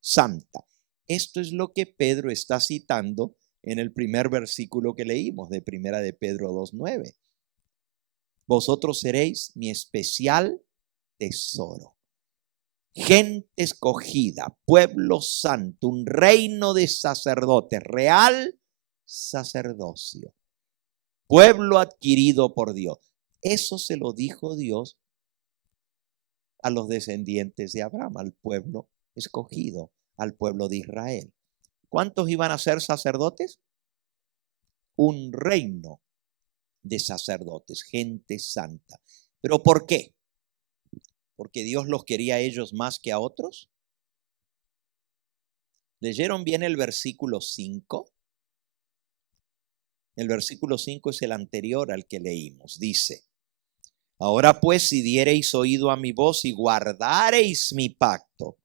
santa. Esto es lo que Pedro está citando en el primer versículo que leímos de Primera de Pedro 2:9. Vosotros seréis mi especial tesoro, gente escogida, pueblo santo, un reino de sacerdotes, real sacerdocio, pueblo adquirido por Dios. Eso se lo dijo Dios a los descendientes de Abraham, al pueblo escogido, al pueblo de Israel. ¿Cuántos iban a ser sacerdotes? Un reino de sacerdotes, gente santa. ¿Pero por qué? ¿Porque Dios los quería a ellos más que a otros? ¿Leyeron bien el versículo 5? El versículo 5 es el anterior al que leímos. Dice: ahora pues, si diereis oído a mi voz y guardareis mi pacto,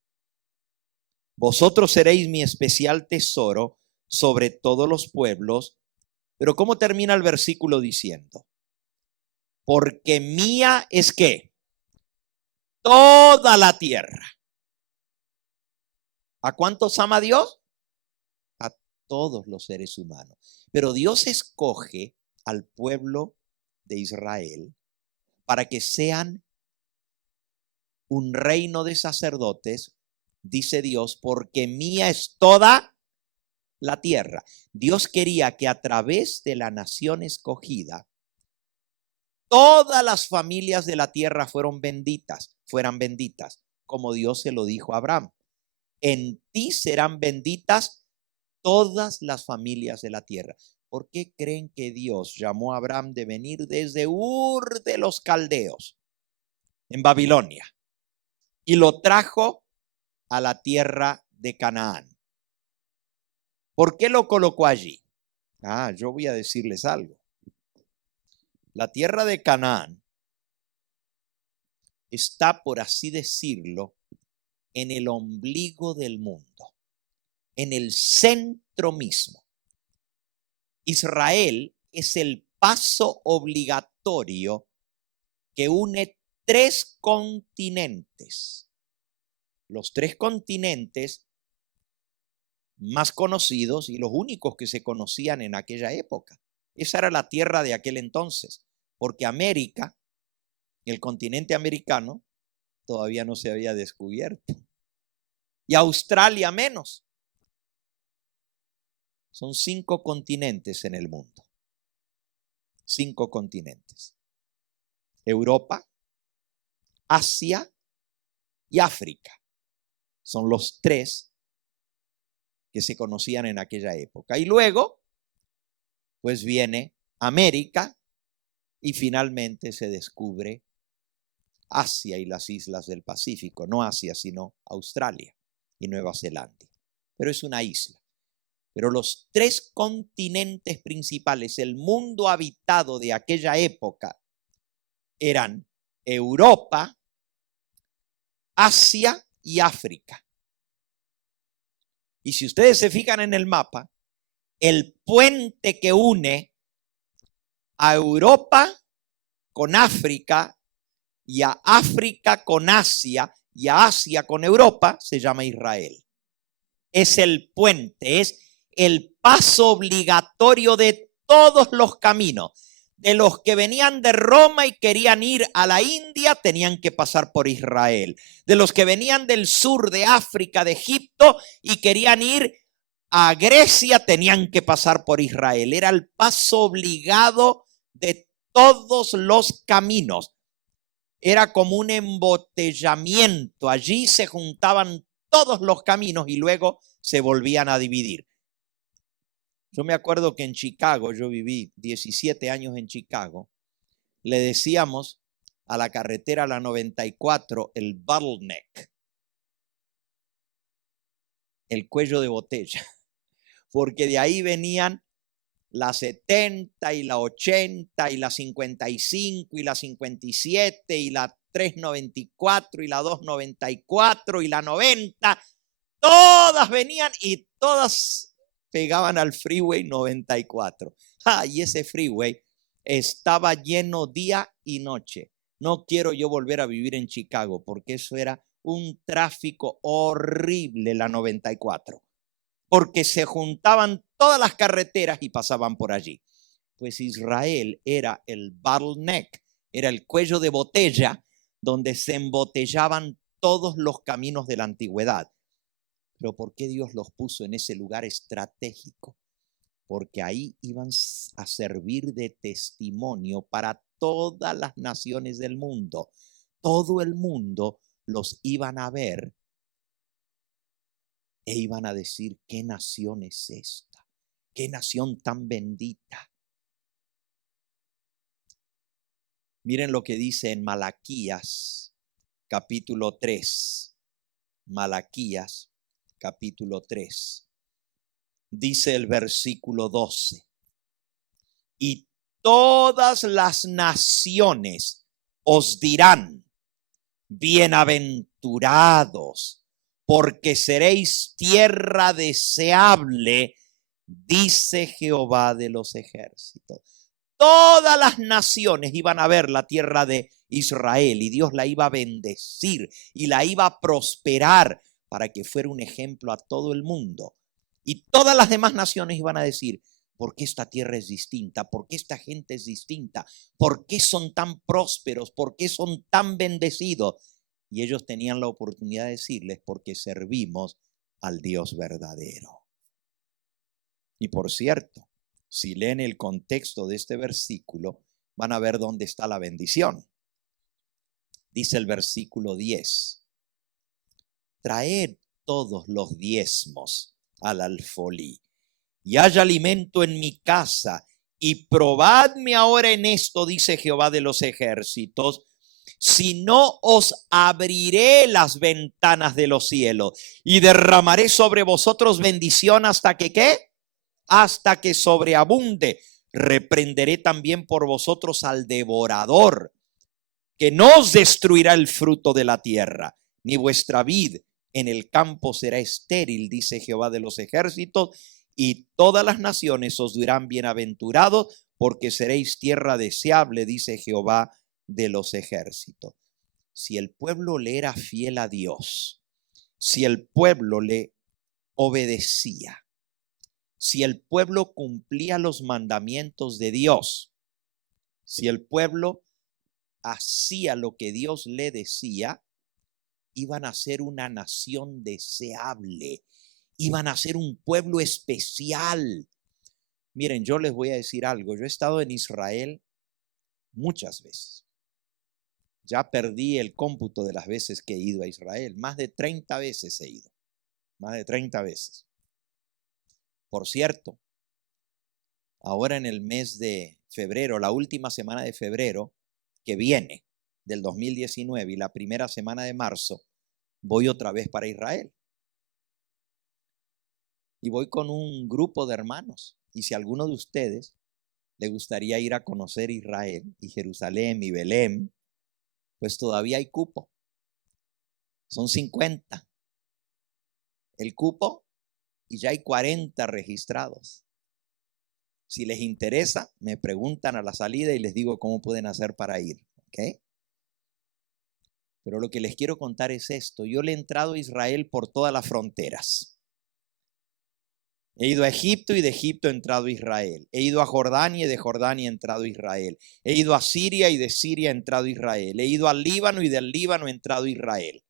vosotros seréis mi especial tesoro sobre todos los pueblos. Pero ¿cómo termina el versículo diciendo? Porque mía es ¿qué? Toda la tierra. ¿A cuántos ama Dios? A todos los seres humanos. Pero Dios escoge al pueblo de Israel para que sean un reino de sacerdotes, dice Dios, porque mía es toda la tierra. Dios quería que a través de la nación escogida, todas las familias de la tierra fueron benditas. fueran benditas, como Dios se lo dijo a Abraham. En ti serán benditas todas las familias de la tierra. ¿Por qué creen que Dios llamó a Abraham de venir desde Ur de los Caldeos, en Babilonia, y lo trajo a la tierra de Canaán? ¿Por qué lo colocó allí? Yo voy a decirles algo. La tierra de Canaán está, por así decirlo, en el ombligo del mundo, en el centro mismo. Israel es el paso obligatorio que une 3 continentes. Los 3 continentes más conocidos y los únicos que se conocían en aquella época. Esa era la tierra de aquel entonces, porque América, el continente americano, todavía no se había descubierto. Y Australia menos. Son 5 continentes en el mundo. 5 continentes. Europa, Asia y África. Son los 3 que se conocían en aquella época. Y luego, pues viene América y finalmente se descubre Asia y las islas del Pacífico. No Asia, sino Australia y Nueva Zelanda. Pero es una isla. Pero los 3 continentes principales, el mundo habitado de aquella época, eran Europa, Asia y África. Y si ustedes se fijan en el mapa, el puente que une a Europa con África y a África con Asia y a Asia con Europa se llama Israel. Es el puente, es el paso obligatorio de todos los caminos. De los que venían de Roma y querían ir a la India, tenían que pasar por Israel. De los que venían del sur de África, de Egipto, y querían ir a Grecia, tenían que pasar por Israel. Era el paso obligado de todos los caminos. Era como un embotellamiento. Allí se juntaban todos los caminos y luego se volvían a dividir. Yo me acuerdo que en Chicago, yo viví 17 años en Chicago, le decíamos a la carretera, la 94, el bottleneck, el cuello de botella, porque de ahí venían la 70 y la 80 y la 55 y la 57 y la 394 y la 294 y la 90, todas venían y todas pegaban al freeway 94. Y ese freeway estaba lleno día y noche. No quiero yo volver a vivir en Chicago porque eso era un tráfico horrible, la 94. Porque se juntaban todas las carreteras y pasaban por allí. Pues Israel era el bottleneck, era el cuello de botella donde se embotellaban todos los caminos de la antigüedad. Pero ¿por qué Dios los puso en ese lugar estratégico? Porque ahí iban a servir de testimonio para todas las naciones del mundo. Todo el mundo los iban a ver e iban a decir, ¿qué nación es esta? ¿Qué nación tan bendita? Miren lo que dice en Malaquías, capítulo 3. Malaquías, capítulo 3. Dice el versículo 12. Y todas las naciones os dirán, bienaventurados, porque seréis tierra deseable, dice Jehová de los ejércitos. Todas las naciones iban a ver la tierra de Israel y Dios la iba a bendecir y la iba a prosperar para que fuera un ejemplo a todo el mundo. Y todas las demás naciones iban a decir, ¿por qué esta tierra es distinta? ¿Por qué esta gente es distinta? ¿Por qué son tan prósperos? ¿Por qué son tan bendecidos? Y ellos tenían la oportunidad de decirles, porque servimos al Dios verdadero. Y por cierto, si leen el contexto de este versículo, van a ver dónde está la bendición. Dice el versículo 10. Traed todos los diezmos al alfolí, y haya alimento en mi casa, y probadme ahora en esto, dice Jehová de los ejércitos, si no os abriré las ventanas de los cielos y derramaré sobre vosotros bendición hasta que ¿qué? Hasta que sobreabunde. Reprenderé también por vosotros al devorador, que no os destruirá el fruto de la tierra, ni vuestra vid en el campo será estéril, dice Jehová de los ejércitos, y todas las naciones os dirán bienaventurados, porque seréis tierra deseable, dice Jehová de los ejércitos. Si el pueblo le era fiel a Dios, si el pueblo le obedecía, si el pueblo cumplía los mandamientos de Dios, si el pueblo hacía lo que Dios le decía, iban a ser una nación deseable, iban a ser un pueblo especial. Miren, yo les voy a decir algo, yo he estado en Israel muchas veces. Ya perdí el cómputo de las veces que he ido a Israel. Más de 30 veces he ido. Más de 30 veces. Por cierto, ahora en el mes de febrero, la última semana de febrero que viene del 2019 y la primera semana de marzo, voy otra vez para Israel. Y voy con un grupo de hermanos. Y si a alguno de ustedes le gustaría ir a conocer Israel y Jerusalén y Belén, pues todavía hay cupo. Son 50 el cupo y ya hay 40 registrados. Si les interesa, me preguntan a la salida y les digo cómo pueden hacer para ir. ¿Ok? Pero lo que les quiero contar es esto. Yo le he entrado a Israel por todas las fronteras. He ido a Egipto y de Egipto he entrado a Israel. He ido a Jordania y de Jordania he entrado a Israel. He ido a Siria y de Siria he entrado a Israel. He ido al Líbano y del Líbano he entrado a Israel.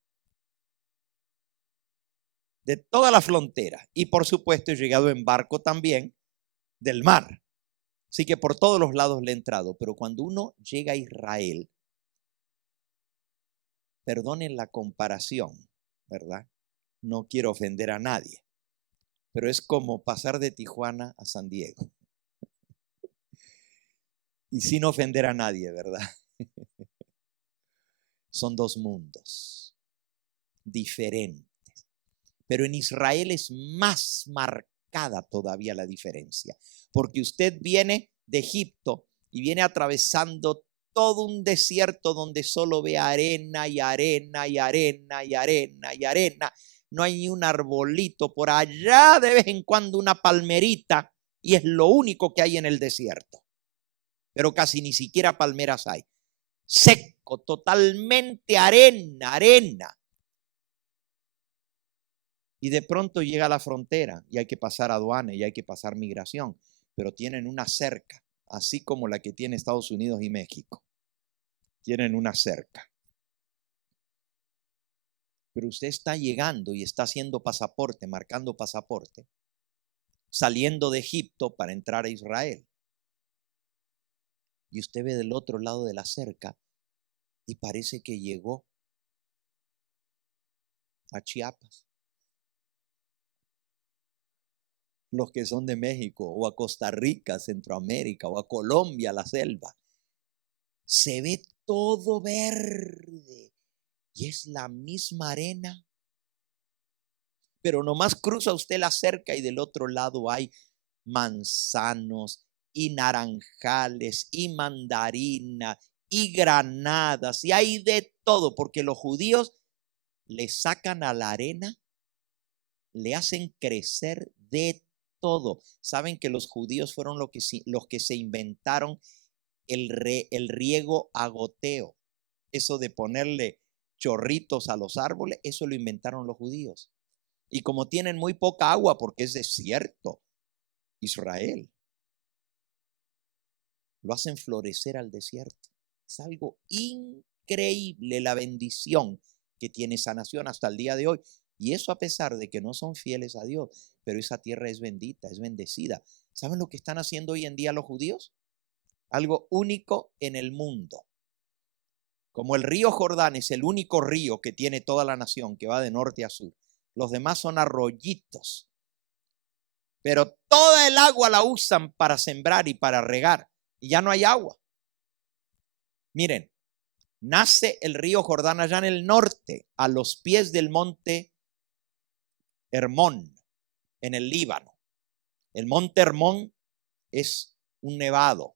De toda la frontera. Y por supuesto he llegado en barco también del mar. Así que por todos los lados le he entrado. Pero cuando uno llega a Israel, perdonen la comparación, ¿verdad? No quiero ofender a nadie. Pero es como pasar de Tijuana a San Diego. Y sin ofender a nadie, ¿verdad? Son dos mundos diferentes. Pero en Israel es más marcada todavía la diferencia. Porque usted viene de Egipto y viene atravesando todo un desierto donde solo ve arena y arena y arena y arena y arena. No hay ni un arbolito, por allá de vez en cuando una palmerita, y es lo único que hay en el desierto. Pero casi ni siquiera palmeras hay. Seco, totalmente arena, arena. Y de pronto llega a la frontera y hay que pasar aduana y hay que pasar migración, pero tienen una cerca, así como la que tiene Estados Unidos y México. Tienen una cerca. Pero usted está llegando y está haciendo pasaporte, marcando pasaporte, saliendo de Egipto para entrar a Israel. Y usted ve del otro lado de la cerca y parece que llegó a Chiapas. Los que son de México, o a Costa Rica, Centroamérica, o a Colombia, la selva. Se ve todo verde y es la misma arena. Pero nomás cruza usted la cerca y del otro lado hay manzanos y naranjales y mandarina y granadas y hay de todo, porque los judíos le sacan a la arena, le hacen crecer de todo. Saben que los judíos fueron los que se inventaron el riego a goteo. Eso de ponerle chorritos a los árboles, eso lo inventaron los judíos. Y como tienen muy poca agua porque es desierto, Israel, lo hacen florecer al desierto. Es algo increíble la bendición que tiene esa nación hasta el día de hoy. Y eso a pesar de que no son fieles a Dios, pero esa tierra es bendita, es bendecida. ¿Saben lo que están haciendo hoy en día los judíos? Algo único en el mundo. como el río Jordán es el único río que tiene toda la nación, que va de norte a sur, los demás son arroyitos. Pero toda el agua la usan para sembrar y para regar. Y ya no hay agua. Miren, nace el río Jordán allá en el norte, a los pies del monte Hermón, en el Líbano. El monte Hermón es un nevado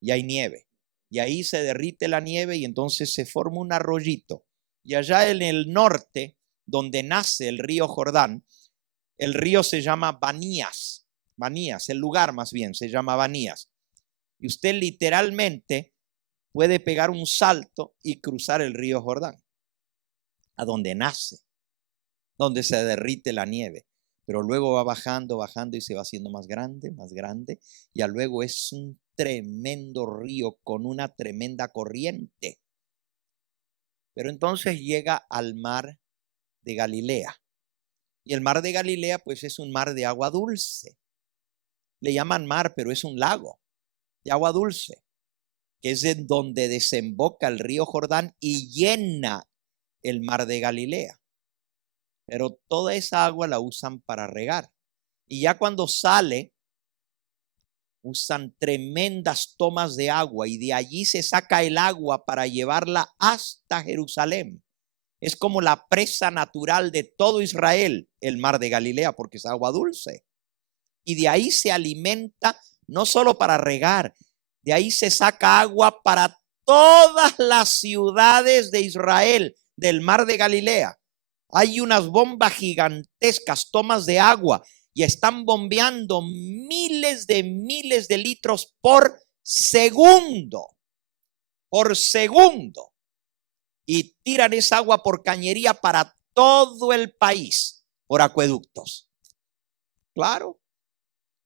y hay nieve. Y ahí se derrite la nieve y entonces se forma un arroyito. Y allá en el norte, donde nace el río Jordán, el río se llama Banías. Banías, el lugar más bien, se llama Banías. Y usted literalmente puede pegar un salto y cruzar el río Jordán, a donde nace, donde se derrite la nieve. Pero luego va bajando, bajando y se va haciendo más grande, y luego es un tremendo río con una tremenda corriente. Pero entonces llega al mar de Galilea. Y el mar de Galilea pues es un mar de agua dulce. Le llaman mar, pero es un lago de agua dulce, que es en donde desemboca el río Jordán y llena el mar de Galilea. Pero toda esa agua la usan para regar. Y ya cuando sale, usan tremendas tomas de agua y de allí se saca el agua para llevarla hasta Jerusalén. Es como la presa natural de todo Israel, el mar de Galilea, porque es agua dulce. Y de ahí se alimenta no solo para regar, de ahí se saca agua para todas las ciudades de Israel, del mar de Galilea. Hay unas bombas gigantescas, tomas de agua, y están bombeando miles de litros por segundo. Por segundo. Y tiran esa agua por cañería para todo el país, por acueductos. Claro,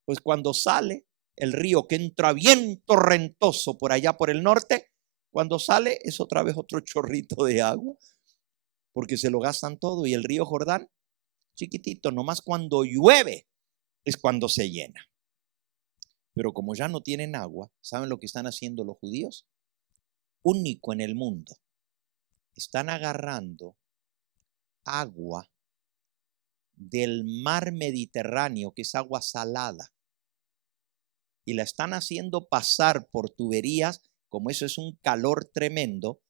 pues cuando sale el río que entra bien torrentoso por allá por el norte, cuando sale es otra vez otro chorrito de agua, porque se lo gastan todo. Y el río Jordán, chiquitito, nomás cuando llueve es cuando se llena. Pero como ya no tienen agua, ¿saben lo que están haciendo los judíos? Único en el mundo. Están agarrando agua del mar Mediterráneo, que es agua salada, y la están haciendo pasar por tuberías, como eso es un calor tremendo,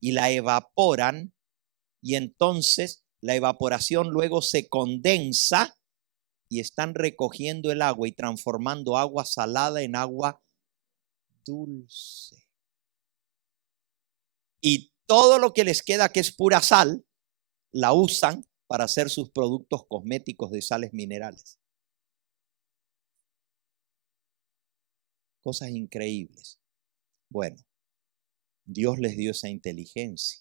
y la evaporan, y entonces la evaporación luego se condensa y están recogiendo el agua y transformando agua salada en agua dulce. Y todo lo que les queda, que es pura sal, la usan para hacer sus productos cosméticos de sales minerales. Cosas increíbles. Bueno, Dios les dio esa inteligencia.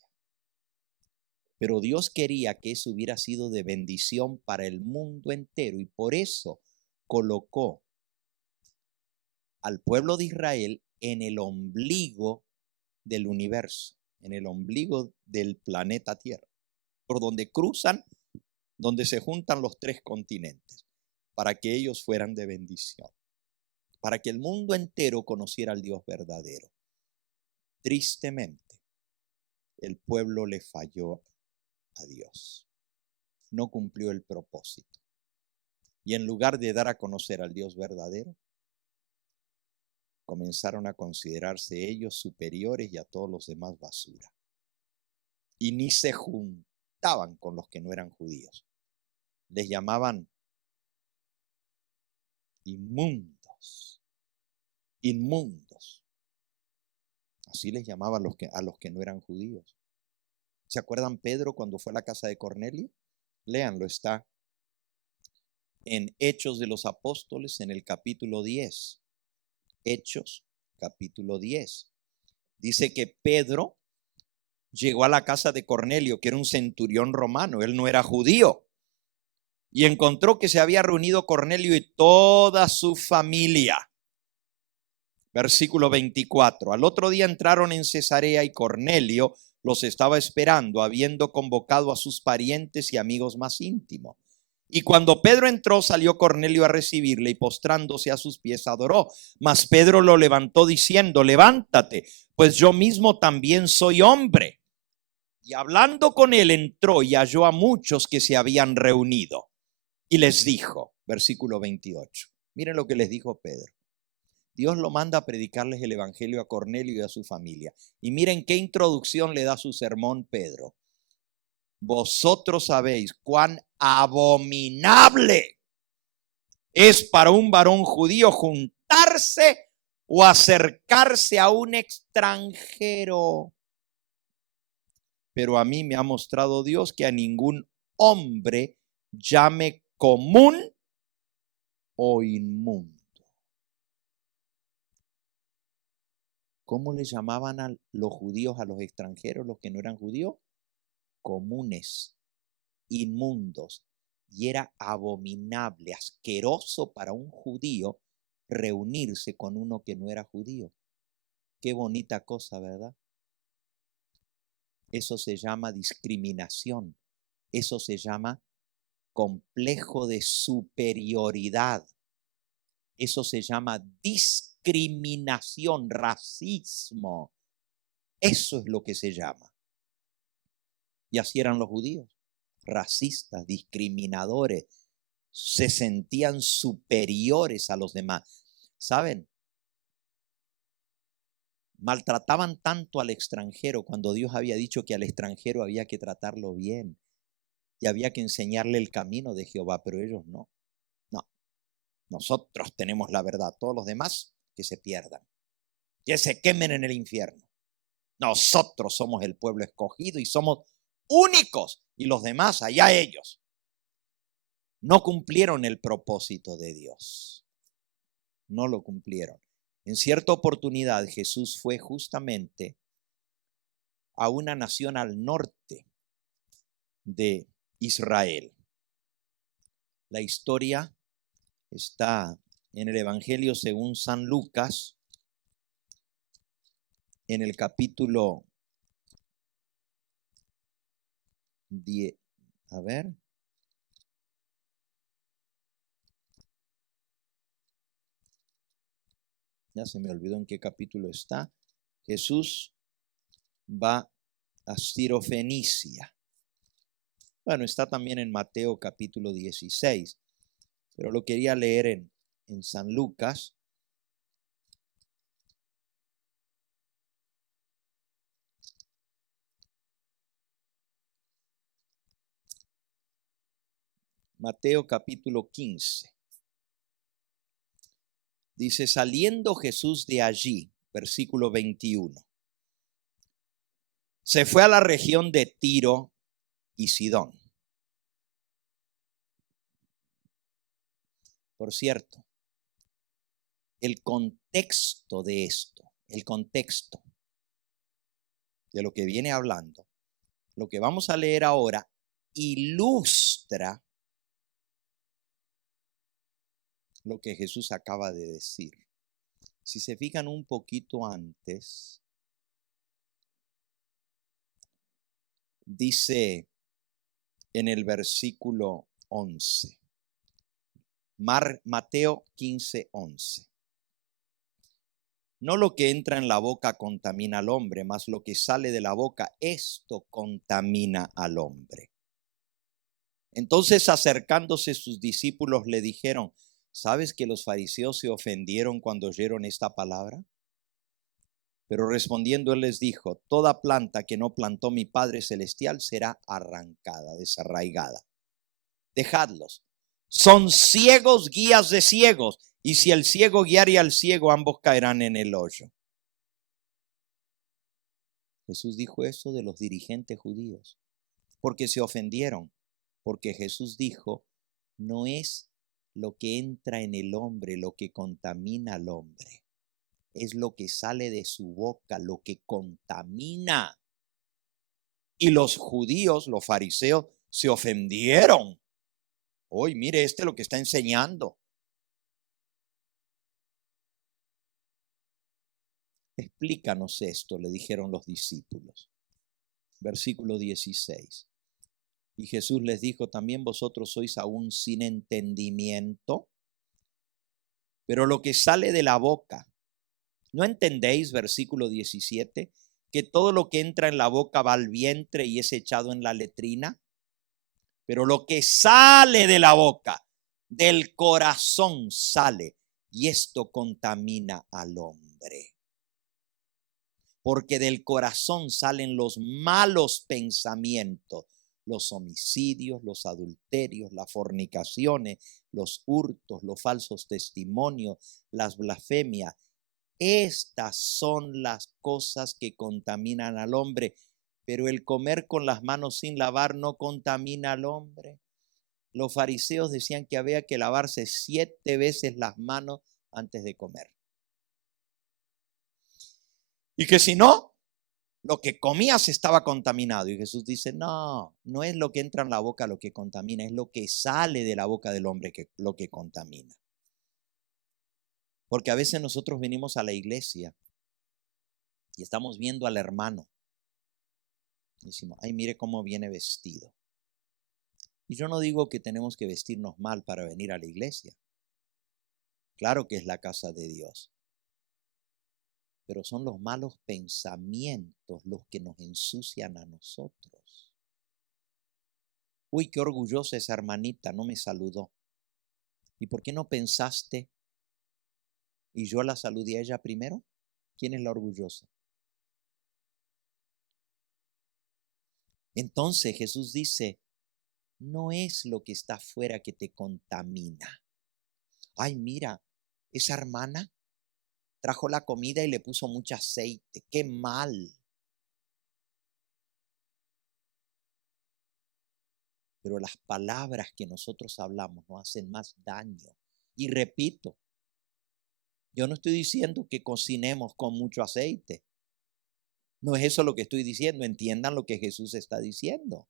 Pero Dios quería que eso hubiera sido de bendición para el mundo entero y por eso colocó al pueblo de Israel en el ombligo del universo, en el ombligo del planeta Tierra, por donde cruzan, donde se juntan los tres continentes, para que ellos fueran de bendición, para que el mundo entero conociera al Dios verdadero. Tristemente, el pueblo le falló a Dios. No cumplió el propósito. Y en lugar de dar a conocer al Dios verdadero, comenzaron a considerarse ellos superiores y a todos los demás basura. Y ni se juntaban con los que no eran judíos. Les llamaban inmundos. Inmundos. Así les llamaban a los que no eran judíos. ¿Se acuerdan Pedro cuando fue a la casa de Cornelio? Léanlo, está en Hechos de los Apóstoles en el capítulo 10. Hechos, capítulo 10. Dice que Pedro llegó a la casa de Cornelio, que era un centurión romano, él no era judío, y encontró que se había reunido Cornelio y toda su familia. Versículo 24. Al otro día entraron en Cesarea y Cornelio los estaba esperando, habiendo convocado a sus parientes y amigos más íntimos. Y cuando Pedro entró, salió Cornelio a recibirle y postrándose a sus pies adoró. Mas Pedro lo levantó diciendo: levántate, pues yo mismo también soy hombre. Y hablando con él, entró y halló a muchos que se habían reunido. Y les dijo, versículo 28, miren lo que les dijo Pedro. Dios lo manda a predicarles el evangelio a Cornelio y a su familia. Y miren qué introducción le da su sermón Pedro. Vosotros sabéis cuán abominable es para un varón judío juntarse o acercarse a un extranjero. Pero a mí me ha mostrado Dios que a ningún hombre llame común o inmundo. ¿Cómo le llamaban a los judíos a los extranjeros, los que no eran judíos? Comunes, inmundos. Y era abominable, asqueroso para un judío reunirse con uno que no era judío. Qué bonita cosa, ¿verdad? Eso se llama discriminación. Eso se llama complejo de superioridad. Eso se llama discriminación, racismo. Eso es lo que se llama. Y así eran los judíos, racistas, discriminadores, se sentían superiores a los demás. ¿Saben? Maltrataban tanto al extranjero cuando Dios había dicho que al extranjero había que tratarlo bien y había que enseñarle el camino de Jehová, pero ellos no. No, nosotros tenemos la verdad, todos los demás que se pierdan, que se quemen en el infierno. Nosotros somos el pueblo escogido y somos únicos, y los demás, allá ellos. No cumplieron el propósito de Dios. No lo cumplieron. En cierta oportunidad Jesús fue justamente a una nación al norte de Israel. La historia está en el Evangelio según San Lucas, en el capítulo 10. A ver. Ya se me olvidó en qué capítulo está. Jesús va a Sirofenicia. Bueno, está también en Mateo capítulo 16, pero lo quería leer en San Lucas. Mateo capítulo 15. Dice, saliendo Jesús de allí, versículo 21, se fue a la región de Tiro y Sidón. Por cierto, el contexto de esto, el contexto de lo que viene hablando, lo que vamos a leer ahora, ilustra lo que Jesús acaba de decir. Si se fijan un poquito antes, dice en el versículo 11, Mateo 15, 11. No lo que entra en la boca contamina al hombre, mas lo que sale de la boca, esto contamina al hombre. Entonces, acercándose sus discípulos, le dijeron, ¿sabes que los fariseos se ofendieron cuando oyeron esta palabra? Pero respondiendo él les dijo, toda planta que no plantó mi Padre Celestial será arrancada, desarraigada. Dejadlos. Son ciegos guías de ciegos, y si el ciego guiare al ciego, ambos caerán en el hoyo. Jesús dijo eso de los dirigentes judíos, porque se ofendieron, porque Jesús dijo, no es lo que entra en el hombre lo que contamina al hombre, es lo que sale de su boca lo que contamina. Y los judíos, los fariseos, se ofendieron. Hoy mire lo que está enseñando. Explícanos esto, le dijeron los discípulos. Versículo 16. Y Jesús les dijo, también vosotros sois aún sin entendimiento, pero lo que sale de la boca, ¿No entendéis, versículo 17, que todo lo que entra en la boca va al vientre y es echado en la letrina? Pero lo que sale de la boca, del corazón sale, y esto contamina al hombre. Porque del corazón salen los malos pensamientos, los homicidios, los adulterios, las fornicaciones, los hurtos, los falsos testimonios, las blasfemias. Estas son las cosas que contaminan al hombre, pero el comer con las manos sin lavar no contamina al hombre. Los fariseos decían que había que lavarse 7 veces las manos antes de comer. Y que si no, lo que comías estaba contaminado. Y Jesús dice, no, no es lo que entra en la boca lo que contamina, es lo que sale de la boca del hombre lo que contamina. Porque a veces nosotros venimos a la iglesia y estamos viendo al hermano. Y decimos, ay, mire cómo viene vestido. Y yo no digo que tenemos que vestirnos mal para venir a la iglesia. Claro que es la casa de Dios. Pero son los malos pensamientos los que nos ensucian a nosotros. Uy, qué orgullosa esa hermanita, no me saludó. ¿Y por qué no pensaste y yo la saludé a ella primero? ¿Quién es la orgullosa? Entonces Jesús dice, no es lo que está afuera que te contamina. Ay, mira, esa hermana trajo la comida y le puso mucho aceite. ¡Qué mal! Pero las palabras que nosotros hablamos nos hacen más daño. Y repito, yo no estoy diciendo que cocinemos con mucho aceite. No es eso lo que estoy diciendo. Entiendan lo que Jesús está diciendo.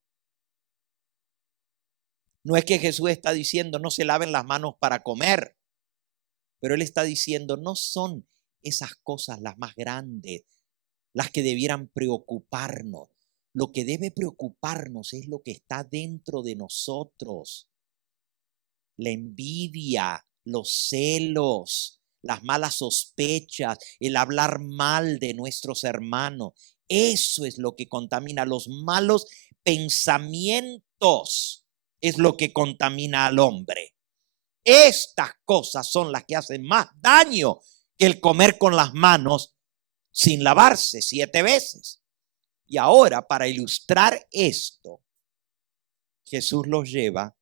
No es que Jesús está diciendo no se laven las manos para comer. Pero Él está diciendo no son esas cosas las más grandes, las que debieran preocuparnos. Lo que debe preocuparnos es lo que está dentro de nosotros. La envidia, los celos, las malas sospechas, el hablar mal de nuestros hermanos. Eso es lo que contamina. Los malos pensamientos es lo que contamina al hombre. Estas cosas son las que hacen más daño que el comer con las manos sin lavarse 7 veces. Y ahora, para ilustrar esto, Jesús los lleva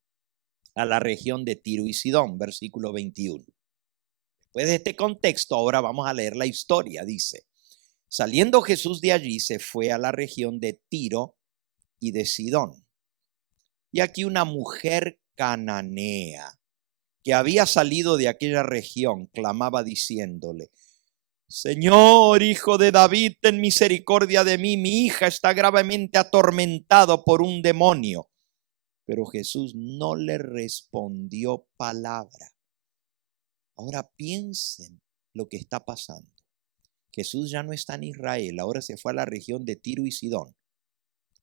a la región de Tiro y Sidón, versículo 21. Después de este contexto, ahora vamos a leer la historia. Dice, saliendo Jesús de allí, se fue a la región de Tiro y de Sidón. Y aquí una mujer cananea que había salido de aquella región clamaba diciéndole, Señor, hijo de David, ten misericordia de mí, mi hija está gravemente atormentada por un demonio. Pero Jesús no le respondió palabra. Ahora piensen lo que está pasando. Jesús ya no está en Israel, ahora se fue a la región de Tiro y Sidón.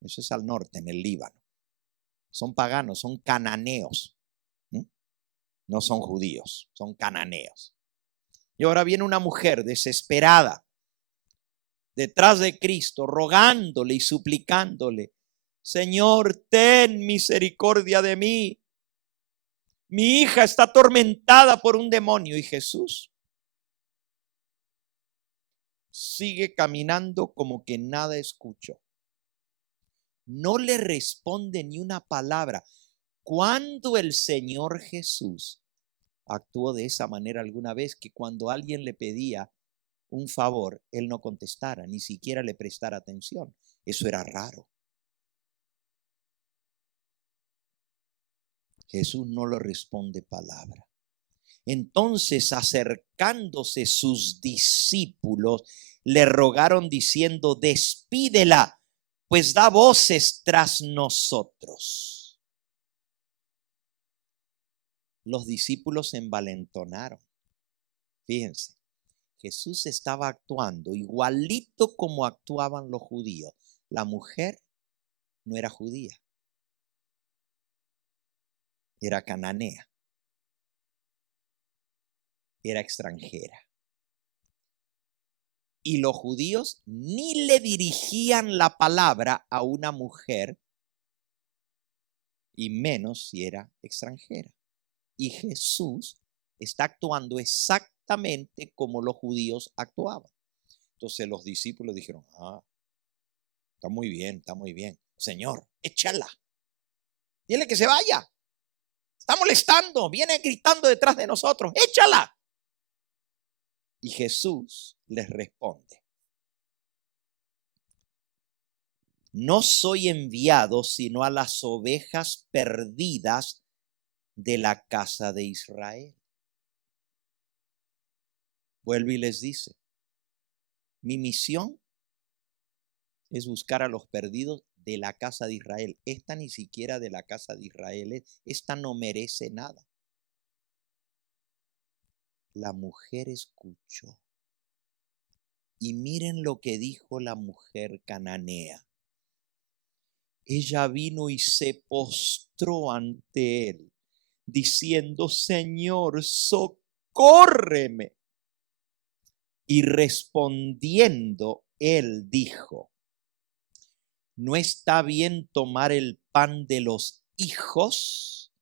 Eso es al norte, en el Líbano. Son paganos, son cananeos. No son judíos, son cananeos. Y ahora viene una mujer desesperada detrás de Cristo, rogándole y suplicándole, Señor, ten misericordia de mí. Mi hija está atormentada por un demonio. Y Jesús sigue caminando como que nada escuchó. No le responde ni una palabra. Cuando el Señor Jesús actuó de esa manera alguna vez, que cuando alguien le pedía un favor, Él no contestara, ni siquiera le prestara atención. Eso era raro. Jesús no le responde palabra. Entonces, acercándose sus discípulos, le rogaron diciendo, despídela, pues da voces tras nosotros. Los discípulos se envalentonaron. Fíjense, Jesús estaba actuando igualito como actuaban los judíos. La mujer no era judía, era cananea, era extranjera. Y los judíos ni le dirigían la palabra a una mujer, y menos si era extranjera. Y Jesús está actuando exactamente como los judíos actuaban. Entonces los discípulos dijeron, está muy bien, está muy bien. Señor, échala. Dile que se vaya. Está molestando, viene gritando detrás de nosotros. Échala. Y Jesús les responde, no soy enviado sino a las ovejas perdidas de la casa de Israel. Vuelve y les dice, mi misión es buscar a los perdidos de la casa de Israel. Esta ni siquiera de la casa de Israel, esta no merece nada. La mujer escuchó. Y miren lo que dijo la mujer cananea. Ella vino y se postró ante él, diciendo, Señor, socórreme. Y respondiendo, él dijo, no está bien tomar el pan de los hijos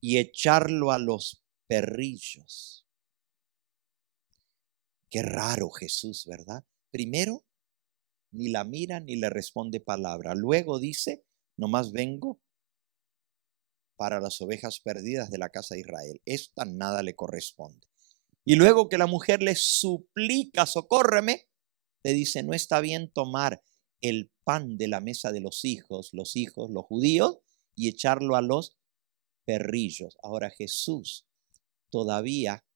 y echarlo a los perrillos. Qué raro Jesús, ¿verdad? Primero, ni la mira ni le responde palabra. Luego dice, nomás vengo para las ovejas perdidas de la casa de Israel. Esta nada le corresponde. Y luego que la mujer le suplica, socórreme, le dice, no está bien tomar el pan de la mesa de los hijos, los judíos, y echarlo a los perrillos. Ahora Jesús todavía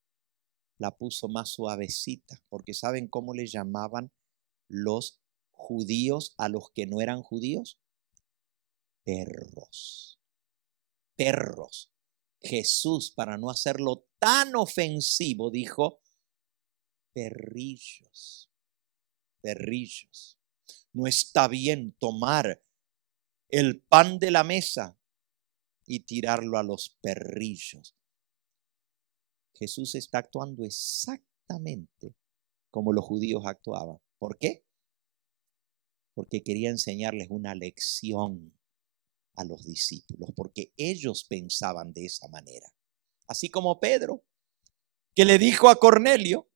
la puso más suavecita, porque ¿saben cómo le llamaban los judíos a los que no eran judíos? Perros. Perros. Jesús, para no hacerlo tan ofensivo, dijo, perrillos. Perrillos. No está bien tomar el pan de la mesa y tirarlo a los perrillos. Jesús está actuando exactamente como los judíos actuaban. ¿Por qué? Porque quería enseñarles una lección a los discípulos, porque ellos pensaban de esa manera. Así como Pedro, que le dijo a Cornelio,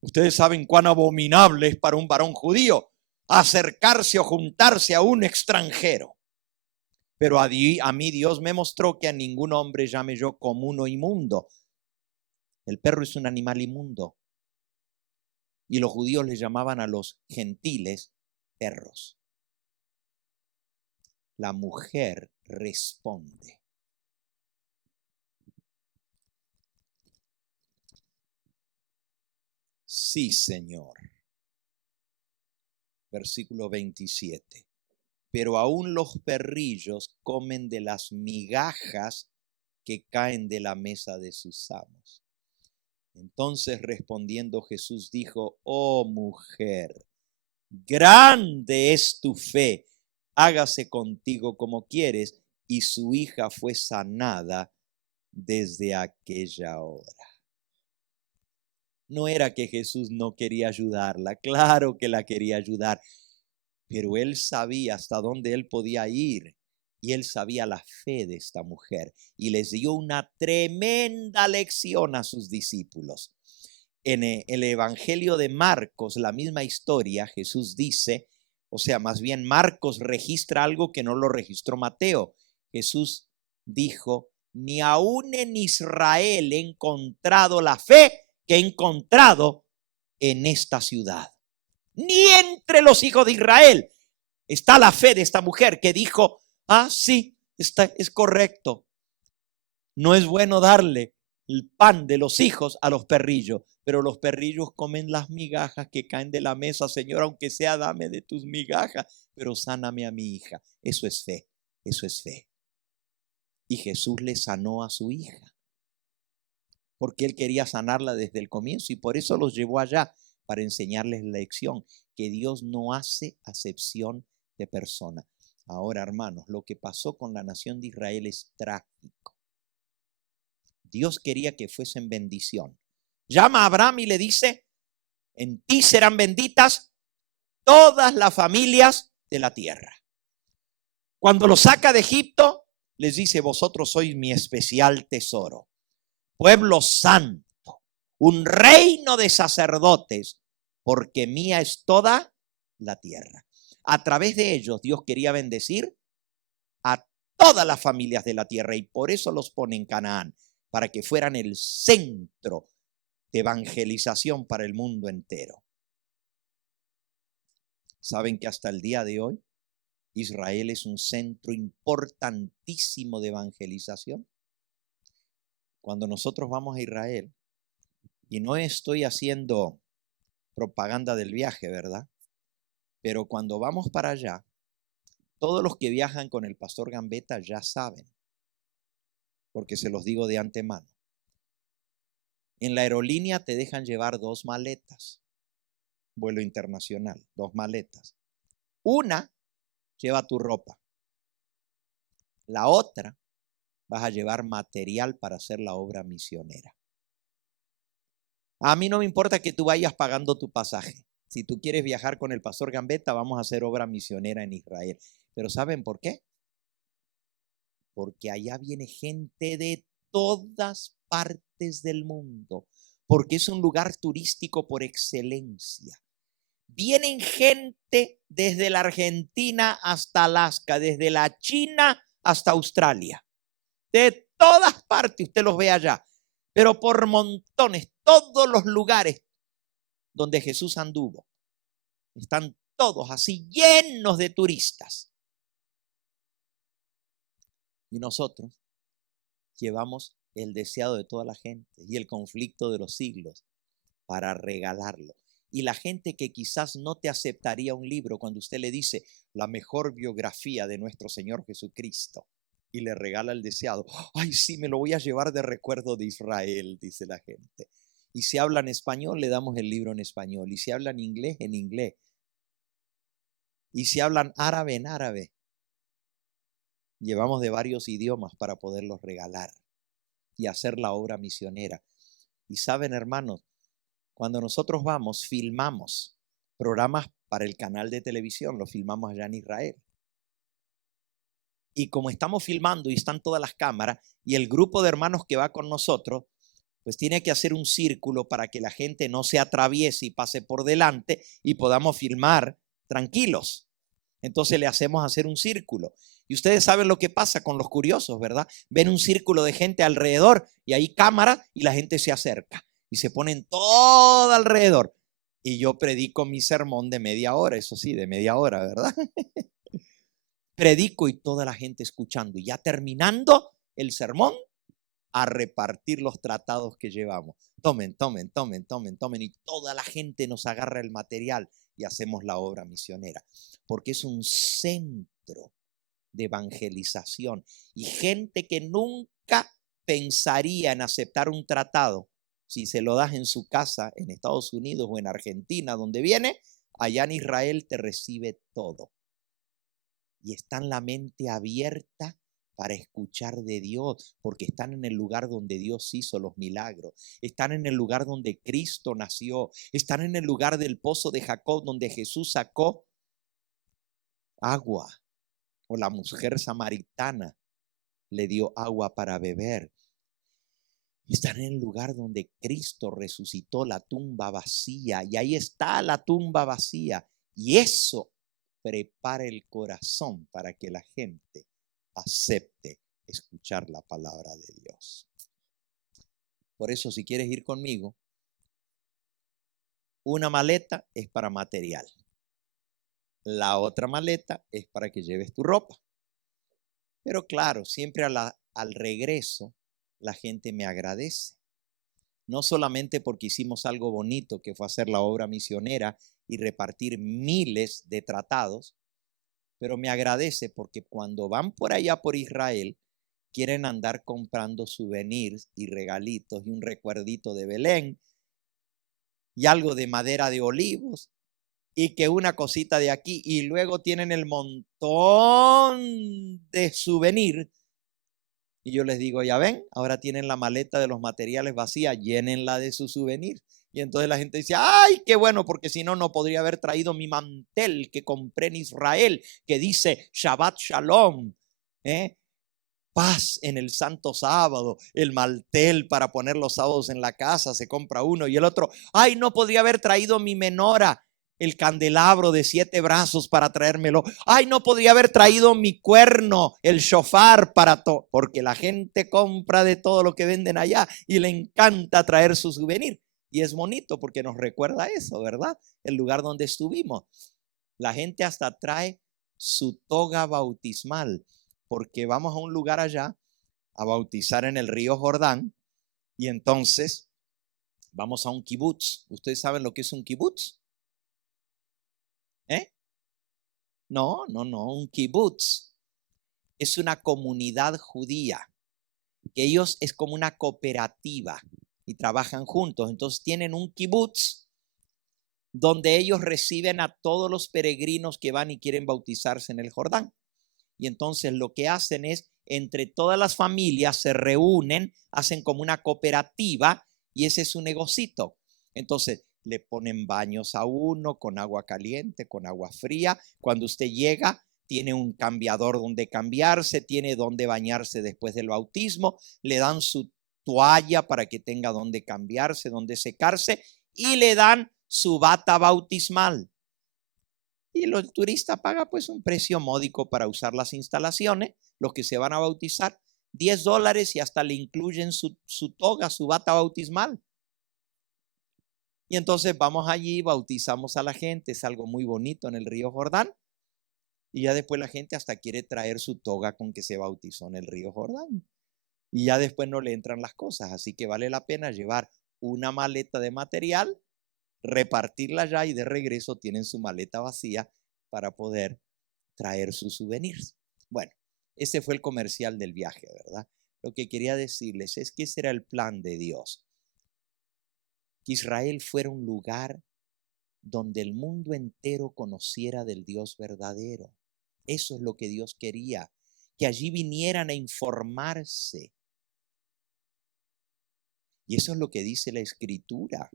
ustedes saben cuán abominable es para un varón judío acercarse o juntarse a un extranjero. Pero a mí Dios me mostró que a ningún hombre llame yo común o inmundo. El perro es un animal inmundo. Y los judíos le llamaban a los gentiles perros. La mujer responde. Sí, Señor. Versículo 27. Pero aún los perrillos comen de las migajas que caen de la mesa de sus amos. Entonces respondiendo Jesús dijo, oh mujer, grande es tu fe, hágase contigo como quieres. Y su hija fue sanada desde aquella hora. No era que Jesús no quería ayudarla, claro que la quería ayudar, pero él sabía hasta dónde él podía ir y él sabía la fe de esta mujer y les dio una tremenda lección a sus discípulos. En el Evangelio de Marcos, la misma historia, Jesús dice, o sea, más bien Marcos registra algo que no lo registró Mateo. Jesús dijo, ni aún en Israel he encontrado la fe que he encontrado en esta ciudad. Ni entre los hijos de Israel está la fe de esta mujer que dijo, sí, es correcto. No es bueno darle el pan de los hijos a los perrillos, pero los perrillos comen las migajas que caen de la mesa. Señor, aunque sea, dame de tus migajas, pero sáname a mi hija. Eso es fe, eso es fe. Y Jesús le sanó a su hija, porque él quería sanarla desde el comienzo y por eso los llevó allá, para enseñarles la lección, que Dios no hace acepción de persona. Ahora, hermanos, lo que pasó con la nación de Israel es trágico. Dios quería que fuesen bendición. Llama a Abraham y le dice, En ti serán benditas todas las familias de la tierra. Cuando los saca de Egipto, les dice: vosotros sois mi especial tesoro, pueblo santo, un reino de sacerdotes, porque mía es toda la tierra. A través de ellos Dios quería bendecir a todas las familias de la tierra, y por eso los pone en Canaán, para que fueran el centro de evangelización para el mundo entero. ¿Saben que hasta el día de hoy Israel es un centro importantísimo de evangelización? Cuando nosotros vamos a Israel, y no estoy haciendo propaganda del viaje, ¿verdad? Pero cuando vamos para allá, todos los que viajan con el pastor Gambetta ya saben, porque se los digo de antemano. En la aerolínea te dejan llevar 2 maletas, vuelo internacional, 2 maletas. Una lleva tu ropa, la otra vas a llevar material para hacer la obra misionera. A mí no me importa que tú vayas pagando tu pasaje. Si tú quieres viajar con el pastor Gambetta, vamos a hacer obra misionera en Israel. Pero ¿saben por qué? Porque allá viene gente de todas partes del mundo, porque es un lugar turístico por excelencia. Vienen gente desde la Argentina hasta Alaska, desde la China hasta Australia. De todas partes usted los ve allá, pero por montones, todos los lugares donde Jesús anduvo, están todos así llenos de turistas. Y nosotros llevamos el deseado de toda la gente y el conflicto de los siglos para regalarlo. Y la gente que quizás no te aceptaría un libro cuando usted le dice la mejor biografía de nuestro Señor Jesucristo y le regala el deseado, ay sí, me lo voy a llevar de recuerdo de Israel, dice la gente. Y si hablan español, le damos el libro en español. Y si hablan inglés, en inglés. Y si hablan árabe, en árabe. Llevamos de varios idiomas para poderlos regalar y hacer la obra misionera. Y saben, hermanos, cuando nosotros vamos, filmamos programas para el canal de televisión, los filmamos allá en Israel. Y como estamos filmando y están todas las cámaras, y el grupo de hermanos que va con nosotros, pues tiene que hacer un círculo para que la gente no se atraviese y pase por delante y podamos filmar tranquilos. Entonces le hacemos hacer un círculo. Y ustedes saben lo que pasa con los curiosos, ¿verdad? Ven un círculo de gente alrededor y hay cámara y la gente se acerca y se ponen todo alrededor. Y yo predico mi sermón de media hora, eso sí, de media hora, ¿verdad? Predico y toda la gente escuchando. Y ya terminando el sermón, a repartir los tratados que llevamos. Tomen. Y toda la gente nos agarra el material y hacemos la obra misionera. Porque es un centro de evangelización. Y gente que nunca pensaría en aceptar un tratado, si se lo das en su casa, en Estados Unidos o en Argentina, donde viene, allá en Israel te recibe todo. Y están la mente abierta para escuchar de Dios, porque están en el lugar donde Dios hizo los milagros, están en el lugar donde Cristo nació, están en el lugar del pozo de Jacob, donde Jesús sacó agua, o la mujer samaritana le dio agua para beber. Están en el lugar donde Cristo resucitó, la tumba vacía, y ahí está la tumba vacía, y eso prepara el corazón para que la gente acepte escuchar la palabra de Dios. Por eso, si quieres ir conmigo, una maleta es para material. La otra maleta es para que lleves tu ropa. Pero claro, siempre al regreso la gente me agradece. No solamente porque hicimos algo bonito, que fue hacer la obra misionera y repartir miles de tratados, pero me agradece porque cuando van por allá por Israel, quieren andar comprando souvenirs y regalitos y un recuerdito de Belén y algo de madera de olivos y que una cosita de aquí, y luego tienen el montón de souvenirs. Y yo les digo, ya ven, ahora tienen la maleta de los materiales vacía, llénenla de sus souvenirs. Y entonces la gente dice, ay, qué bueno, porque si no, no podría haber traído mi mantel que compré en Israel, que dice Shabbat Shalom, paz en el santo sábado, el mantel para poner los sábados en la casa, se compra uno. Y el otro, ay, no podría haber traído mi menora, el candelabro de 7 brazos para traérmelo. Ay, no podría haber traído mi cuerno, el shofar para todo, porque la gente compra de todo lo que venden allá y le encanta traer su souvenir. Y es bonito porque nos recuerda eso, ¿verdad? El lugar donde estuvimos. La gente hasta trae su toga bautismal, porque vamos a un lugar allá a bautizar en el río Jordán, y entonces vamos a un kibutz. ¿Ustedes saben lo que es un kibutz? No, un kibutz es una comunidad judía, que ellos es como una cooperativa y trabajan juntos. Entonces tienen un kibutz donde ellos reciben a todos los peregrinos que van y quieren bautizarse en el Jordán. Y entonces lo que hacen es, entre todas las familias se reúnen, hacen como una cooperativa y ese es su negocito. Entonces le ponen baños a uno con agua caliente, con agua fría. Cuando usted llega, tiene un cambiador donde cambiarse, tiene donde bañarse después del bautismo, le dan su toalla para que tenga donde cambiarse, donde secarse, y le dan su bata bautismal. Y el turista paga pues un precio módico para usar las instalaciones, los que se van a bautizar, $10, y hasta le incluyen su toga, su bata bautismal. Y entonces vamos allí, bautizamos a la gente, es algo muy bonito en el río Jordán. Y ya después la gente hasta quiere traer su toga con que se bautizó en el río Jordán. Y ya después no le entran las cosas, así que vale la pena llevar una maleta de material, repartirla ya, y de regreso tienen su maleta vacía para poder traer sus souvenirs. Bueno, ese fue el comercial del viaje, ¿verdad? Lo que quería decirles es que ese era el plan de Dios, que Israel fuera un lugar donde el mundo entero conociera del Dios verdadero. Eso es lo que Dios quería, que allí vinieran a informarse. Y eso es lo que dice la Escritura,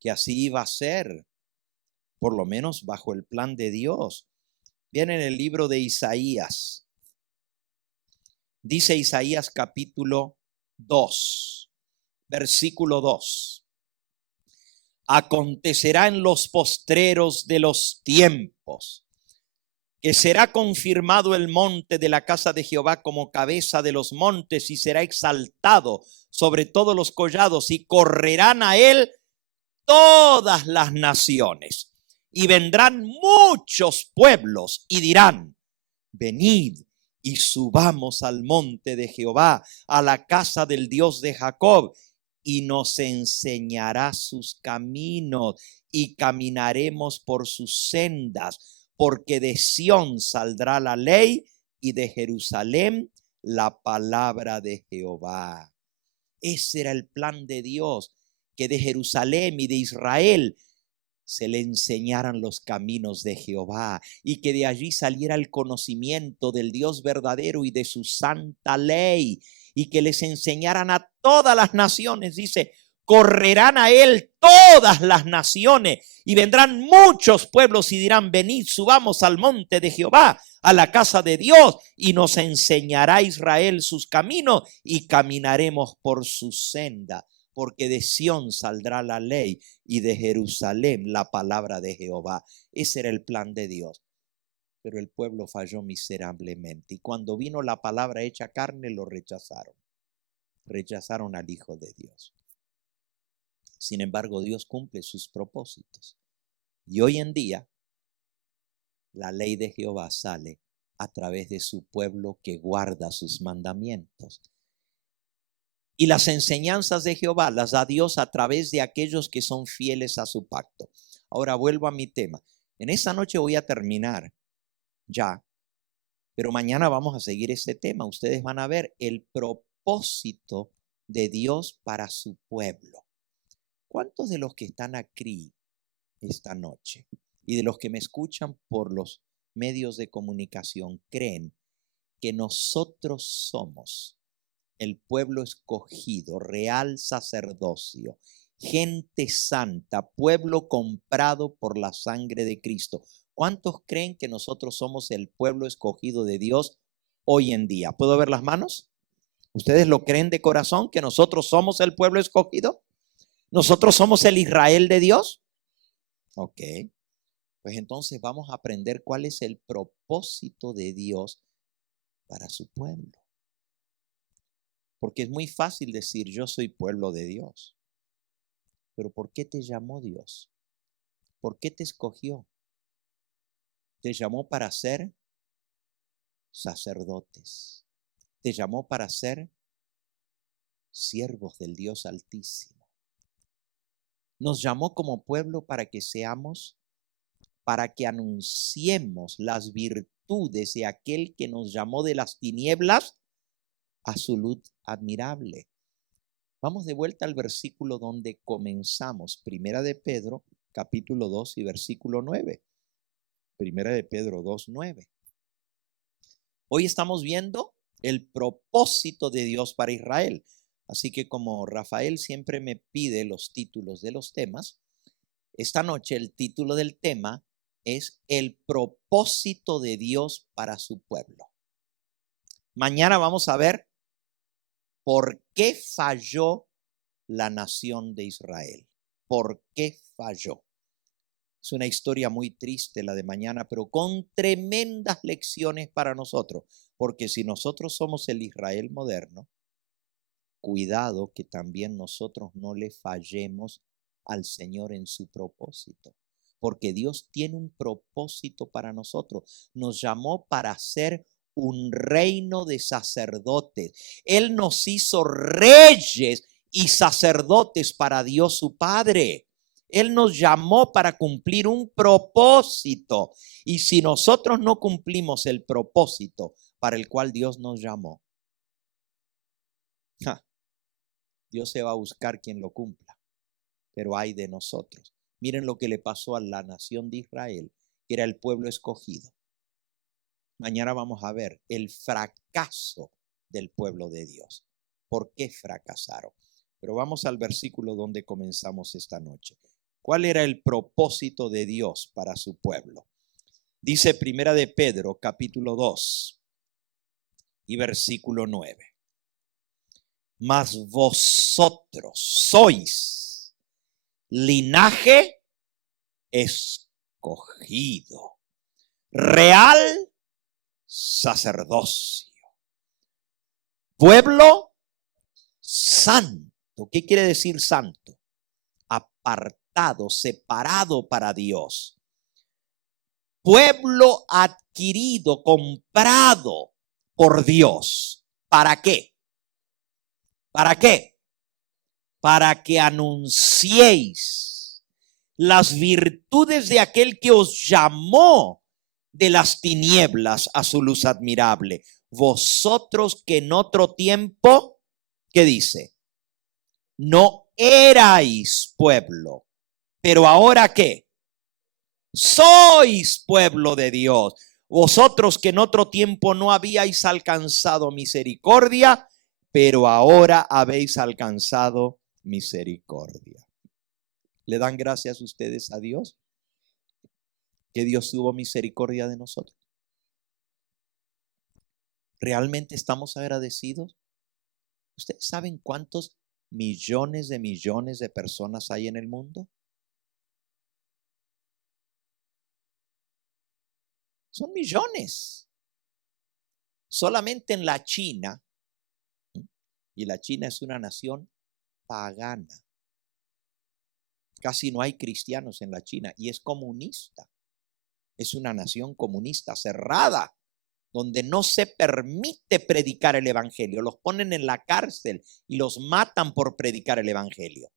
que así iba a ser, por lo menos bajo el plan de Dios. Viene en el libro de Isaías. Dice Isaías capítulo 2, versículo 2. Acontecerá en los postreros de los tiempos que será confirmado el monte de la casa de Jehová como cabeza de los montes, y será exaltado sobre todos los collados, y correrán a él todas las naciones. Y vendrán muchos pueblos y dirán: venid y subamos al monte de Jehová, a la casa del Dios de Jacob, y nos enseñará sus caminos, y caminaremos por sus sendas. Porque de Sión saldrá la ley, y de Jerusalén la palabra de Jehová. Ese era el plan de Dios, que de Jerusalén y de Israel se le enseñaran los caminos de Jehová, y que de allí saliera el conocimiento del Dios verdadero y de su santa ley, y que les enseñaran a todas las naciones. Dice: correrán a él todas las naciones, y vendrán muchos pueblos y dirán: venid, subamos al monte de Jehová, a la casa de Dios, y nos enseñará Israel sus caminos, y caminaremos por su senda. Porque de Sión saldrá la ley, y de Jerusalén la palabra de Jehová. Ese era el plan de Dios. Pero el pueblo falló miserablemente, y cuando vino la palabra hecha carne, lo rechazaron. Rechazaron al Hijo de Dios. Sin embargo, Dios cumple sus propósitos. Y hoy en día, la ley de Jehová sale a través de su pueblo que guarda sus mandamientos. Y las enseñanzas de Jehová las da Dios a través de aquellos que son fieles a su pacto. Ahora vuelvo a mi tema. En esta noche voy a terminar ya, pero mañana vamos a seguir este tema. Ustedes van a ver el propósito de Dios para su pueblo. ¿Cuántos de los que están aquí esta noche y de los que me escuchan por los medios de comunicación creen que nosotros somos el pueblo escogido, real sacerdocio, gente santa, pueblo comprado por la sangre de Cristo. ¿Cuántos creen que nosotros somos el pueblo escogido de Dios hoy en día? ¿Puedo ver las manos? ¿Ustedes lo creen de corazón que nosotros somos el pueblo escogido? ¿Nosotros somos el Israel de Dios? Ok, pues entonces vamos a aprender cuál es el propósito de Dios para su pueblo. Porque es muy fácil decir, yo soy pueblo de Dios. Pero ¿por qué te llamó Dios? ¿Por qué te escogió? Te llamó para ser sacerdotes. Te llamó para ser siervos del Dios Altísimo. Nos llamó como pueblo para que anunciemos las virtudes de aquel que nos llamó de las tinieblas a su luz admirable. Vamos de vuelta al versículo donde comenzamos, Primera de Pedro, capítulo 2 y versículo 9. Primera de Pedro 2, 9. Hoy estamos viendo el propósito de Dios para Israel. Así que como Rafael siempre me pide los títulos de los temas, esta noche el título del tema es el propósito de Dios para su pueblo. Mañana vamos a ver por qué falló la nación de Israel. ¿Por qué falló? Es una historia muy triste la de mañana, pero con tremendas lecciones para nosotros. Porque si nosotros somos el Israel moderno, cuidado que también nosotros no le fallemos al Señor en su propósito. Porque Dios tiene un propósito para nosotros. Nos llamó para ser un reino de sacerdotes. Él nos hizo reyes y sacerdotes para Dios su Padre. Él nos llamó para cumplir un propósito. Y si nosotros no cumplimos el propósito para el cual Dios nos llamó, Dios se va a buscar quien lo cumpla. Pero ay de nosotros. Miren lo que le pasó a la nación de Israel, que era el pueblo escogido. Mañana vamos a ver el fracaso del pueblo de Dios. ¿Por qué fracasaron? Pero vamos al versículo donde comenzamos esta noche. ¿Cuál era el propósito de Dios para su pueblo? Dice Primera de Pedro, capítulo 2 y versículo 9. Mas vosotros sois linaje escogido, real sacerdocio, pueblo santo. ¿Qué quiere decir santo? Apartado, separado para Dios. Pueblo adquirido, comprado por Dios. ¿Para qué? ¿Para qué? Para que anunciéis las virtudes de aquel que os llamó de las tinieblas a su luz admirable. Vosotros que en otro tiempo, ¿qué dice? No erais pueblo, pero ahora ¿qué? Sois pueblo de Dios. Vosotros que en otro tiempo no habíais alcanzado misericordia, pero ahora habéis alcanzado misericordia. ¿Le dan gracias ustedes a Dios? Que Dios tuvo misericordia de nosotros. ¿Realmente estamos agradecidos? ¿Ustedes saben cuántos millones de personas hay en el mundo? Son millones. Solamente en la China, y la China es una nación pagana. Casi no hay cristianos en la China y es comunista. Es una nación comunista cerrada, donde no se permite predicar el evangelio. Los ponen en la cárcel y los matan por predicar el evangelio.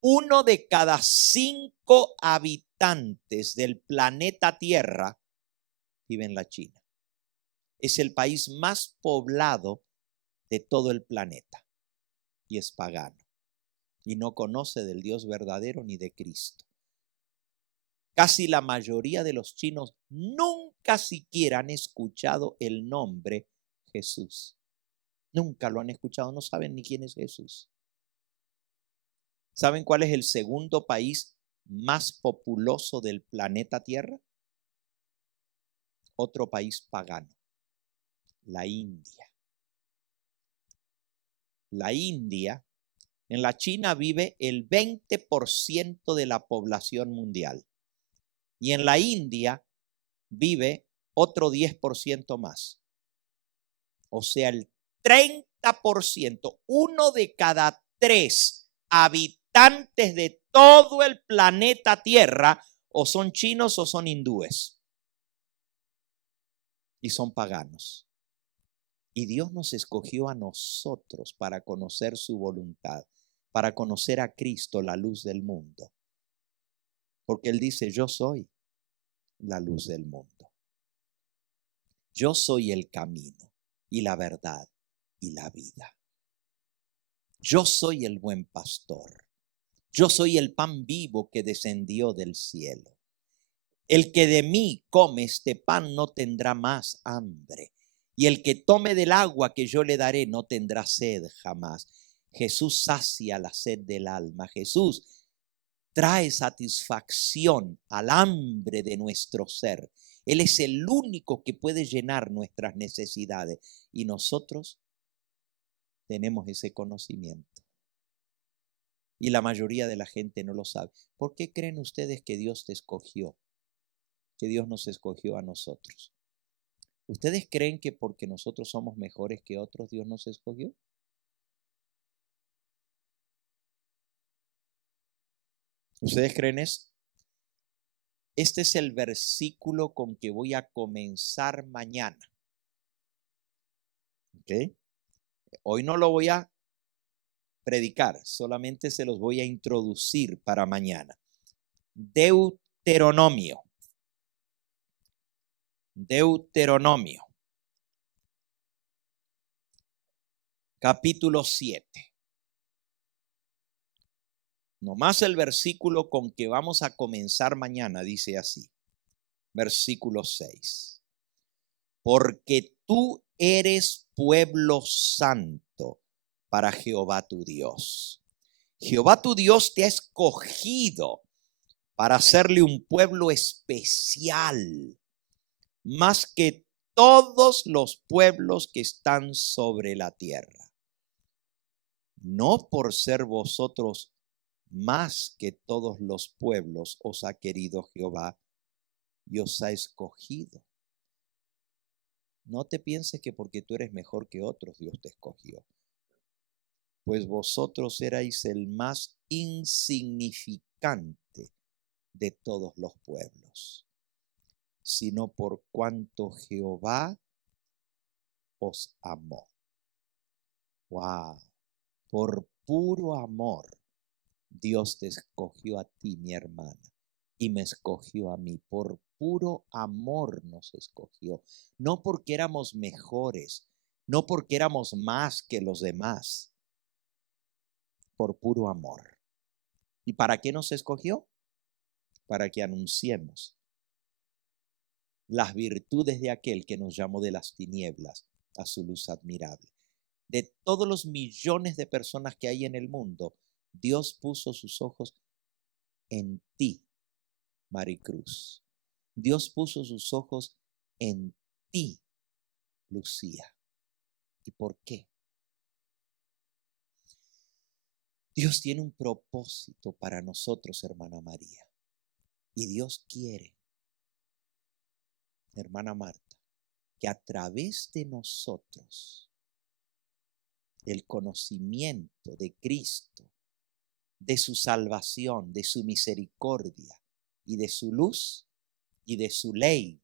1 de cada 5 habitantes del planeta Tierra vive en la China. Es el país más poblado de todo el planeta y es pagano y no conoce del Dios verdadero ni de Cristo. Casi la mayoría de los chinos nunca siquiera han escuchado el nombre Jesús. Nunca lo han escuchado, no saben ni quién es Jesús. ¿Saben cuál es el segundo país más populoso del planeta Tierra? Otro país pagano, la India. La India, en la China vive el 20% de la población mundial. Y en la India vive otro 10% más. O sea, el 30%, 1 de cada 3 habitantes de todo el planeta Tierra o son chinos o son hindúes. Y son paganos. Y Dios nos escogió a nosotros para conocer su voluntad, para conocer a Cristo, la luz del mundo. Porque Él dice, yo soy la luz del mundo. Yo soy el camino y la verdad y la vida. Yo soy el buen pastor. Yo soy el pan vivo que descendió del cielo. El que de mí come este pan no tendrá más hambre. Y el que tome del agua que yo le daré no tendrá sed jamás. Jesús sacia la sed del alma. Jesús trae satisfacción al hambre de nuestro ser. Él es el único que puede llenar nuestras necesidades. Y nosotros tenemos ese conocimiento. Y la mayoría de la gente no lo sabe. ¿Por qué creen ustedes que Dios te escogió? Que Dios nos escogió a nosotros. ¿Ustedes creen que porque nosotros somos mejores que otros, Dios nos escogió? ¿Ustedes creen eso? Este es el versículo con que voy a comenzar mañana. ¿Ok? Hoy no lo voy a predicar, solamente se los voy a introducir para mañana. Deuteronomio. Deuteronomio. Capítulo 7. Nomás el versículo con que vamos a comenzar mañana dice así. Versículo 6. Porque tú eres pueblo santo para Jehová tu Dios. Jehová tu Dios te ha escogido para hacerle un pueblo especial, más que todos los pueblos que están sobre la tierra. No por ser vosotros más que todos los pueblos os ha querido Jehová y os ha escogido. No te pienses que porque tú eres mejor que otros, Dios te escogió. Pues vosotros erais el más insignificante de todos los pueblos, sino por cuanto Jehová os amó. ¡Wow! Por puro amor, Dios te escogió a ti, mi hermana, y me escogió a mí. Por puro amor nos escogió. No porque éramos mejores, no porque éramos más que los demás. Por puro amor. ¿Y para qué nos escogió? Para que anunciemos las virtudes de aquel que nos llamó de las tinieblas a su luz admirable. De todos los millones de personas que hay en el mundo, Dios puso sus ojos en ti, Maricruz. Dios puso sus ojos en ti, Lucía. ¿Y por qué? Dios tiene un propósito para nosotros, hermana María. Y Dios quiere, hermana Marta, que a través de nosotros el conocimiento de Cristo, de su salvación, de su misericordia y de su luz y de su ley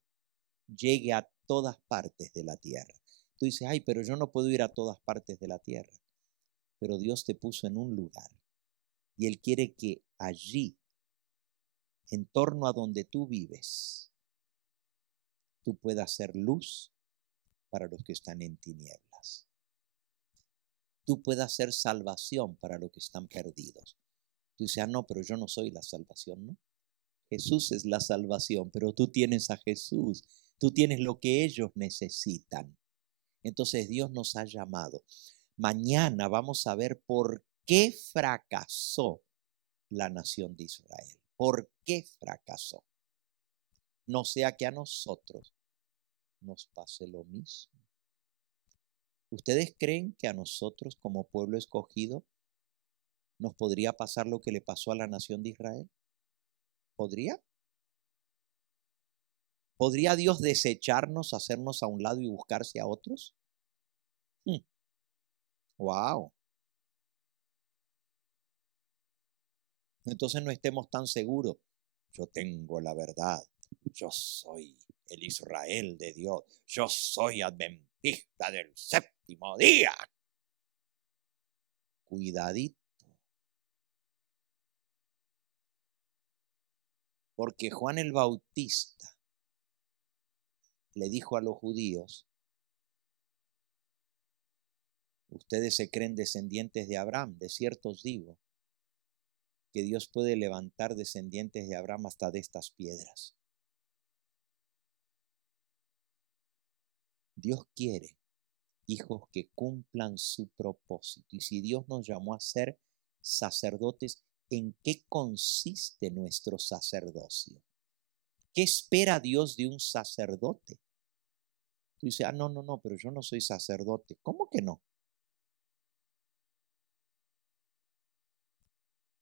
llegue a todas partes de la tierra. Tú dices, ay, pero yo no puedo ir a todas partes de la tierra. Pero Dios te puso en un lugar y Él quiere que allí, en torno a donde tú vives, tú puedas ser luz para los que están en tinieblas. Tú puedas ser salvación para los que están perdidos. Tú dices, no, pero yo no soy la salvación, ¿no? Jesús es la salvación, pero tú tienes a Jesús. Tú tienes lo que ellos necesitan. Entonces Dios nos ha llamado. Mañana vamos a ver por qué fracasó la nación de Israel? ¿Por qué fracasó? No sea que a nosotros nos pase lo mismo. ¿Ustedes creen que a nosotros como pueblo escogido nos podría pasar lo que le pasó a la nación de Israel? ¿Podría? ¿Podría Dios desecharnos, hacernos a un lado y buscarse a otros? Wow. Entonces no estemos tan seguros. Yo tengo la verdad. Yo soy el Israel de Dios. Yo soy adventista del séptimo día. Cuidadito. Porque Juan el Bautista le dijo a los judíos: ustedes se creen descendientes de Abraham. De cierto os digo que Dios puede levantar descendientes de Abraham hasta de estas piedras. Dios quiere hijos que cumplan su propósito. Y si Dios nos llamó a ser sacerdotes, ¿en qué consiste nuestro sacerdocio? ¿Qué espera Dios de un sacerdote? Tú dices, no, pero yo no soy sacerdote. ¿Cómo que no?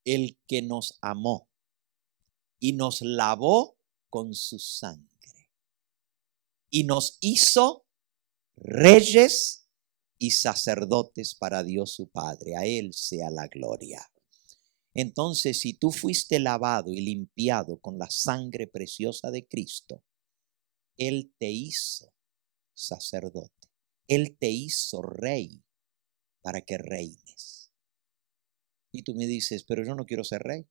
El que nos amó y nos lavó con su sangre y nos hizo reyes y sacerdotes para Dios su Padre. A Él sea la gloria. Entonces, si tú fuiste lavado y limpiado con la sangre preciosa de Cristo, Él te hizo sacerdote. Él te hizo rey para que reines. Y tú me dices, pero yo no quiero ser rey.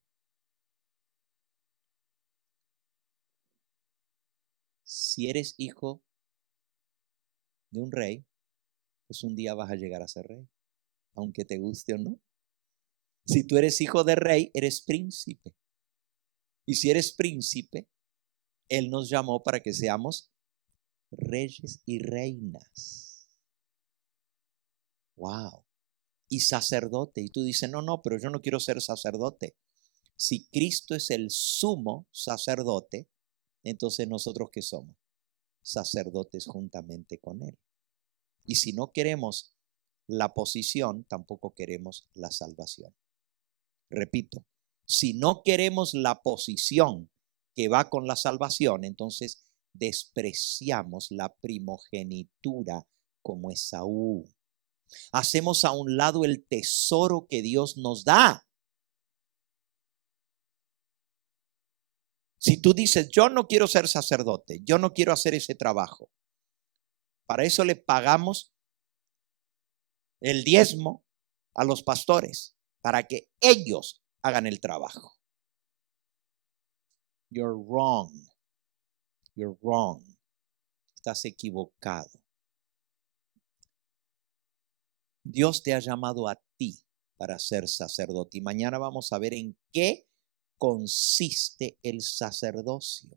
Si eres hijo de un rey, pues un día vas a llegar a ser rey, aunque te guste o no. Si tú eres hijo de rey, eres príncipe. Y si eres príncipe, Él nos llamó para que seamos reyes y reinas. Wow. Y sacerdote. Y tú dices, no, pero yo no quiero ser sacerdote. Si Cristo es el sumo sacerdote, entonces nosotros ¿qué somos? Sacerdotes juntamente con Él. Y si no queremos la posición, tampoco queremos la salvación. Repito, si no queremos la posición que va con la salvación, entonces despreciamos la primogenitura como Esaú. Hacemos a un lado el tesoro que Dios nos da. Si tú dices, yo no quiero ser sacerdote, yo no quiero hacer ese trabajo, para eso le pagamos el diezmo a los pastores, para que ellos hagan el trabajo. You're wrong. You're wrong. Estás equivocado. Dios te ha llamado a ti para ser sacerdote. Y mañana vamos a ver en qué consiste el sacerdocio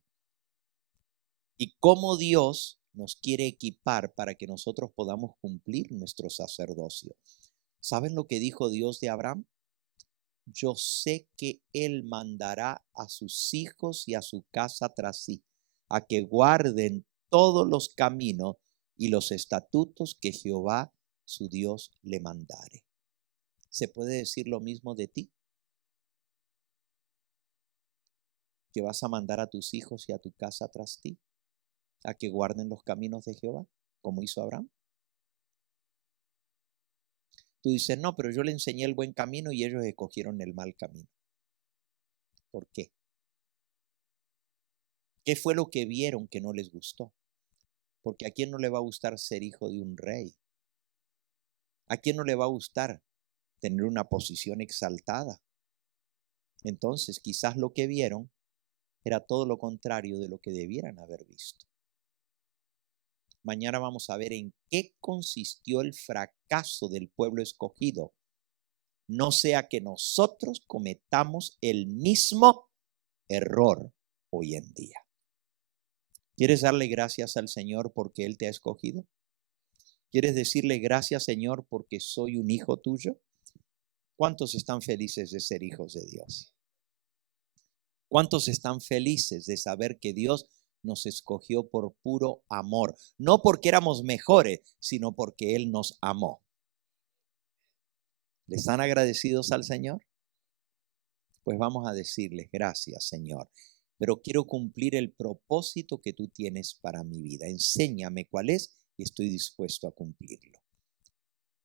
y cómo Dios nos quiere equipar para que nosotros podamos cumplir nuestro sacerdocio. ¿Saben lo que dijo Dios de Abraham? Yo sé que Él mandará a sus hijos y a su casa tras sí, a que guarden todos los caminos y los estatutos que Jehová su Dios le mandare. ¿Se puede decir lo mismo de ti? ¿Que vas a mandar a tus hijos y a tu casa tras ti, a que guarden los caminos de Jehová, como hizo Abraham? Tú dices, no, pero yo le enseñé el buen camino y ellos escogieron el mal camino. ¿Por qué? ¿Qué fue lo que vieron que no les gustó? Porque ¿a quién no le va a gustar ser hijo de un rey? ¿A quién no le va a gustar tener una posición exaltada? Entonces, quizás lo que vieron era todo lo contrario de lo que debieran haber visto. Mañana vamos a ver en qué consistió el fracaso del pueblo escogido. No sea que nosotros cometamos el mismo error hoy en día. ¿Quieres darle gracias al Señor porque Él te ha escogido? ¿Quieres decirle gracias, Señor, porque soy un hijo tuyo? ¿Cuántos están felices de ser hijos de Dios? ¿Cuántos están felices de saber que Dios nos escogió por puro amor? No porque éramos mejores, sino porque Él nos amó. ¿Le están agradecidos al Señor? Pues vamos a decirles gracias, Señor. Pero quiero cumplir el propósito que tú tienes para mi vida. Enséñame cuál es y estoy dispuesto a cumplirlo.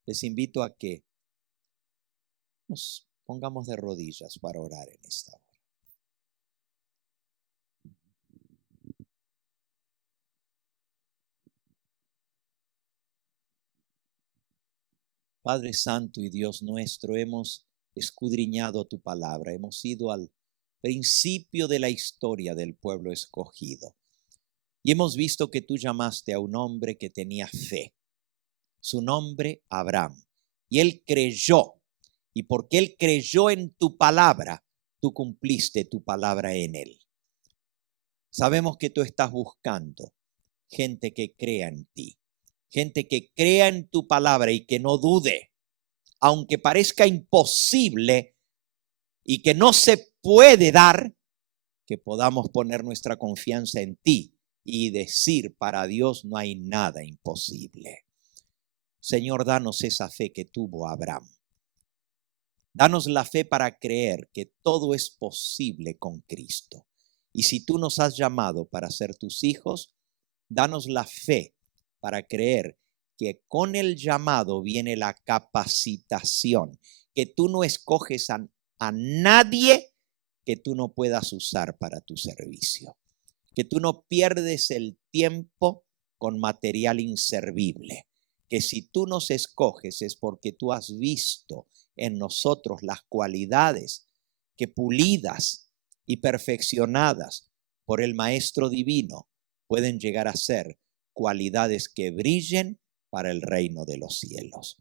Les invito a que nos pongamos de rodillas para orar en esta hora. Padre Santo y Dios nuestro, hemos escudriñado tu palabra, hemos ido al principio de la historia del pueblo escogido y hemos visto que tú llamaste a un hombre que tenía fe, su nombre Abraham, y él creyó, y porque él creyó en tu palabra, tú cumpliste tu palabra en él. Sabemos que tú estás buscando gente que crea en ti, gente que crea en tu palabra y que no dude, aunque parezca imposible y que no se puede dar, que podamos poner nuestra confianza en ti y decir, para Dios no hay nada imposible. Señor, danos esa fe que tuvo Abraham. Danos la fe para creer que todo es posible con Cristo. Y si tú nos has llamado para ser tus hijos, danos la fe para creer que con el llamado viene la capacitación, que tú no escoges a nadie que tú no puedas usar para tu servicio, que tú no pierdes el tiempo con material inservible, que si tú nos escoges es porque tú has visto en nosotros las cualidades que pulidas y perfeccionadas por el Maestro Divino pueden llegar a ser cualidades que brillen para el reino de los cielos.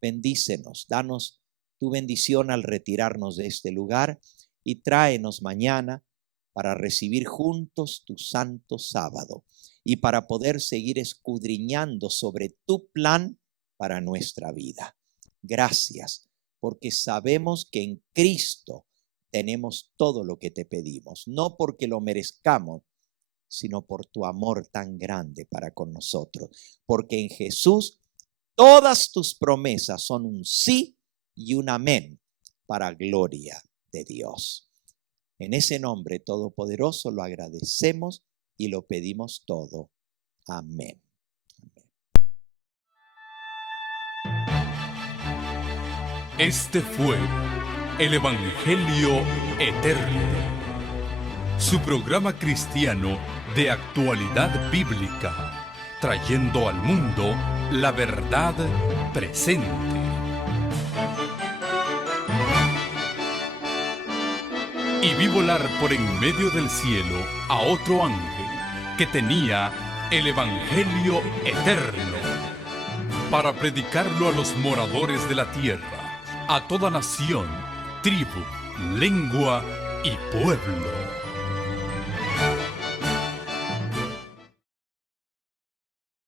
Bendícenos, danos tu bendición al retirarnos de este lugar y tráenos mañana para recibir juntos tu santo sábado y para poder seguir escudriñando sobre tu plan para nuestra vida. Gracias, porque sabemos que en Cristo tenemos todo lo que te pedimos, no porque lo merezcamos, sino por tu amor tan grande para con nosotros. Porque en Jesús todas tus promesas son un sí y un amén para gloria de Dios. En ese nombre todopoderoso lo agradecemos y lo pedimos todo. Amén. Este fue el Evangelio Eterno, su programa cristiano de actualidad bíblica, trayendo al mundo la verdad presente. Y vi volar por en medio del cielo a otro ángel que tenía el Evangelio Eterno, para predicarlo a los moradores de la tierra, a toda nación, tribu, lengua y pueblo.